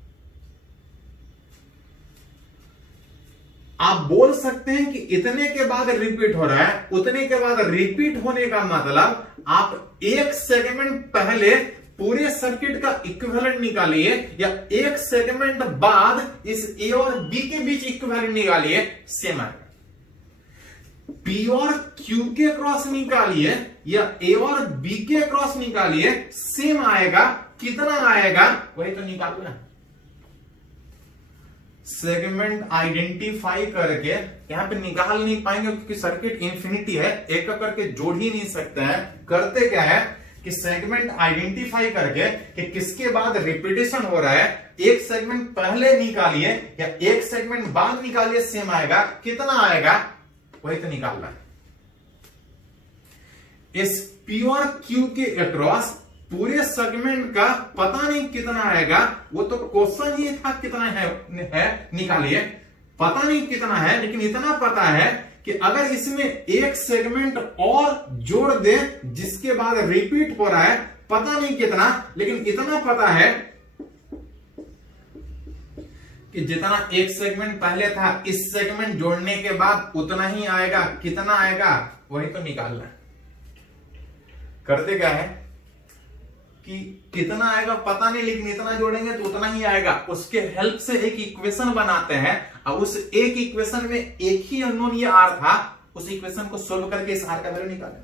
आप बोल सकते हैं कि इतने के बाद रिपीट हो रहा है, उतने के बाद रिपीट होने का मतलब आप एक सेगमेंट पहले पूरे सर्किट का इक्विवेलेंट निकालिए या एक सेगमेंट बाद इस ए और बी के बीच इक्विवेलेंट निकालिए, सेम आएगा। पी और क्यू के क्रॉस निकालिए या ए और बी के क्रॉस निकालिए, सेम आएगा। कितना आएगा वही तो निकालना है। सेगमेंट आइडेंटिफाई करके यहां पे निकाल नहीं पाएंगे क्योंकि सर्किट इंफिनिटी है, एक करके जोड़ ही नहीं सकते हैं। करते क्या है कि सेगमेंट आइडेंटिफाई करके कि किसके बाद रिपीटेशन हो रहा है, एक सेगमेंट पहले निकालिए या एक सेगमेंट बाद निकालिए, सेम आएगा। कितना आएगा वही तो निकालना है। इस पी और क्यू के अक्रॉस पूरे सेगमेंट का पता नहीं कितना आएगा, वो तो क्वेश्चन ही था कितना है निकालिए। पता नहीं कितना है, लेकिन इतना पता है कि अगर इसमें एक सेगमेंट और जोड़ दे जिसके बाद रिपीट हो रहा है, पता नहीं कितना, लेकिन इतना पता है कि जितना एक सेगमेंट पहले था इस सेगमेंट जोड़ने के बाद उतना ही आएगा। कितना आएगा वही तो निकालना है। करते क्या है कि कितना आएगा पता नहीं, लेकिन इतना जोड़ेंगे तो उतना ही आएगा। उसके हेल्प से एक इक्वेशन बनाते हैं और उस एक इक्वेशन में एक ही अननोन ये आर था, उस इक्वेशन को सोल्व करके इस आर का वैल्यू निकालें।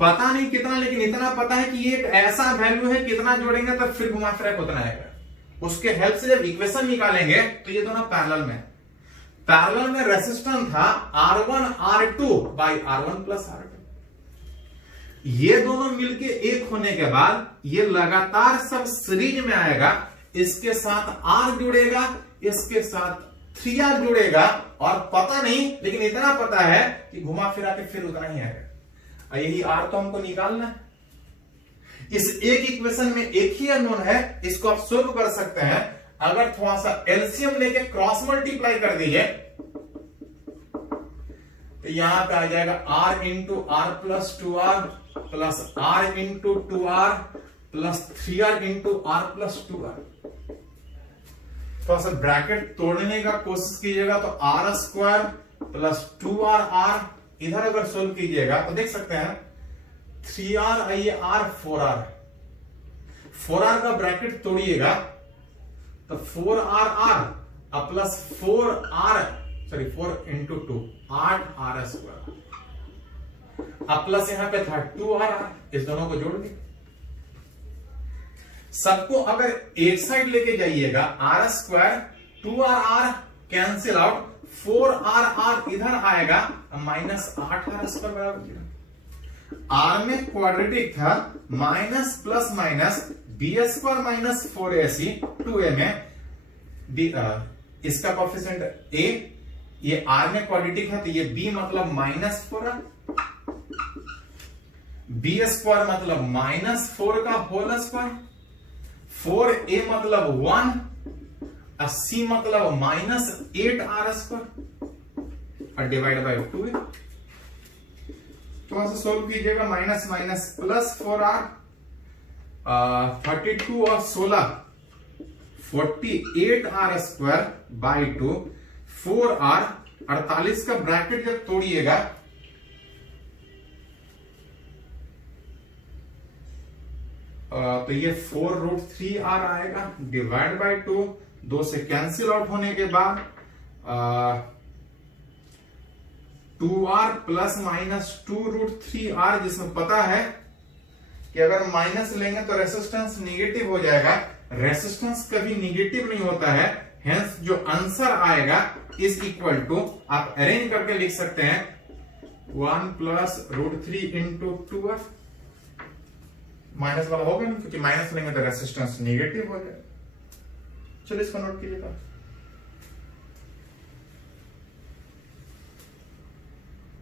पता नहीं कितना, लेकिन इतना पता है कि ये एक ऐसा वैल्यू है, कितना जोड़ेंगे तो फिर घुमा फिरा उतना आएगा। उसके हेल्प से जब इक्वेशन निकालेंगे तो ये दोनों पैरेलल में, पैरेलल में रेसिस्टेंस था R1 R2 by R1 plus R2। ये दोनों मिलके एक होने के बाद ये लगातार सब सीरीज में आएगा। इसके साथ R जुड़ेगा, इसके साथ 3R जुड़ेगा, और पता नहीं लेकिन इतना पता है कि घुमा फिरा के फिर उतना ही आएगा। यही R तो हमको निकालना है। इस एक इक्वेशन में एक ही अननोन है, इसको आप सोल्व कर सकते हैं। अगर थोड़ा सा एलसीएम लेके क्रॉस मल्टीप्लाई कर दीजिए तो यहां पे आ जाएगा R into R plus 2R plus R into 2R plus 3R into R plus 2R। थोड़ा सा ब्रैकेट तोड़ने का कोशिश कीजिएगा तो R² प्लस 2RR, इधर अगर सोल्व कीजिएगा तो देख सकते हैं 3R आइए R 4R, 4R का ब्रैकेट तोड़िएगा तो 4RR plus 4R sorry 4 into 2 8r square. अब प्लस यहां पे था 2r, इस दोनों को जोड़ दिए। सबको अगर एक साइड लेके जाइएगा r square 2r cancel out, 4r इधर आएगा माइनस 8r स्क्वायर बराबर 0। r में क्वाड्रेटिक था, minus plus minus b square minus 4ac 2a में इसका कोफिशिएंट a, ये r में क्वाड्रेटिक है तो ये b मतलब माइनस 4r, बी स्क्वायर मतलब माइनस 4 का होल स्क्वायर, 4a मतलब 1 और c मतलब माइनस 8r स्क्वायर और डिवाइड बाय 2a। तो ऐसे सोल्व कीजिएगा, माइनस माइनस प्लस 4r, 32 और 16 48r स्क्वायर बाई 2, 4r 48 का ब्रैकेट जब तोड़िएगा तो ये 4√3r आएगा डिवाइड बाय 2, 2 से कैंसिल आउट होने के बाद 2r प्लस माइनस 2√3r, जिसमें पता है कि अगर माइनस लेंगे तो रेसिस्टेंस निगेटिव हो जाएगा। रेसिस्टेंस कभी निगेटिव नहीं होता है, हेंस जो आंसर आएगा इज इक्वल टू, आप अरेंज करके लिख सकते हैं 1 प्लस √3 इंटू 2r। माइनस वाला होगा नहीं, क्योंकि माइनस लेंगे तो रेसिस्टेंस निगेटिव हो जाएगा। चलिए इसको नोट कीजिएगा।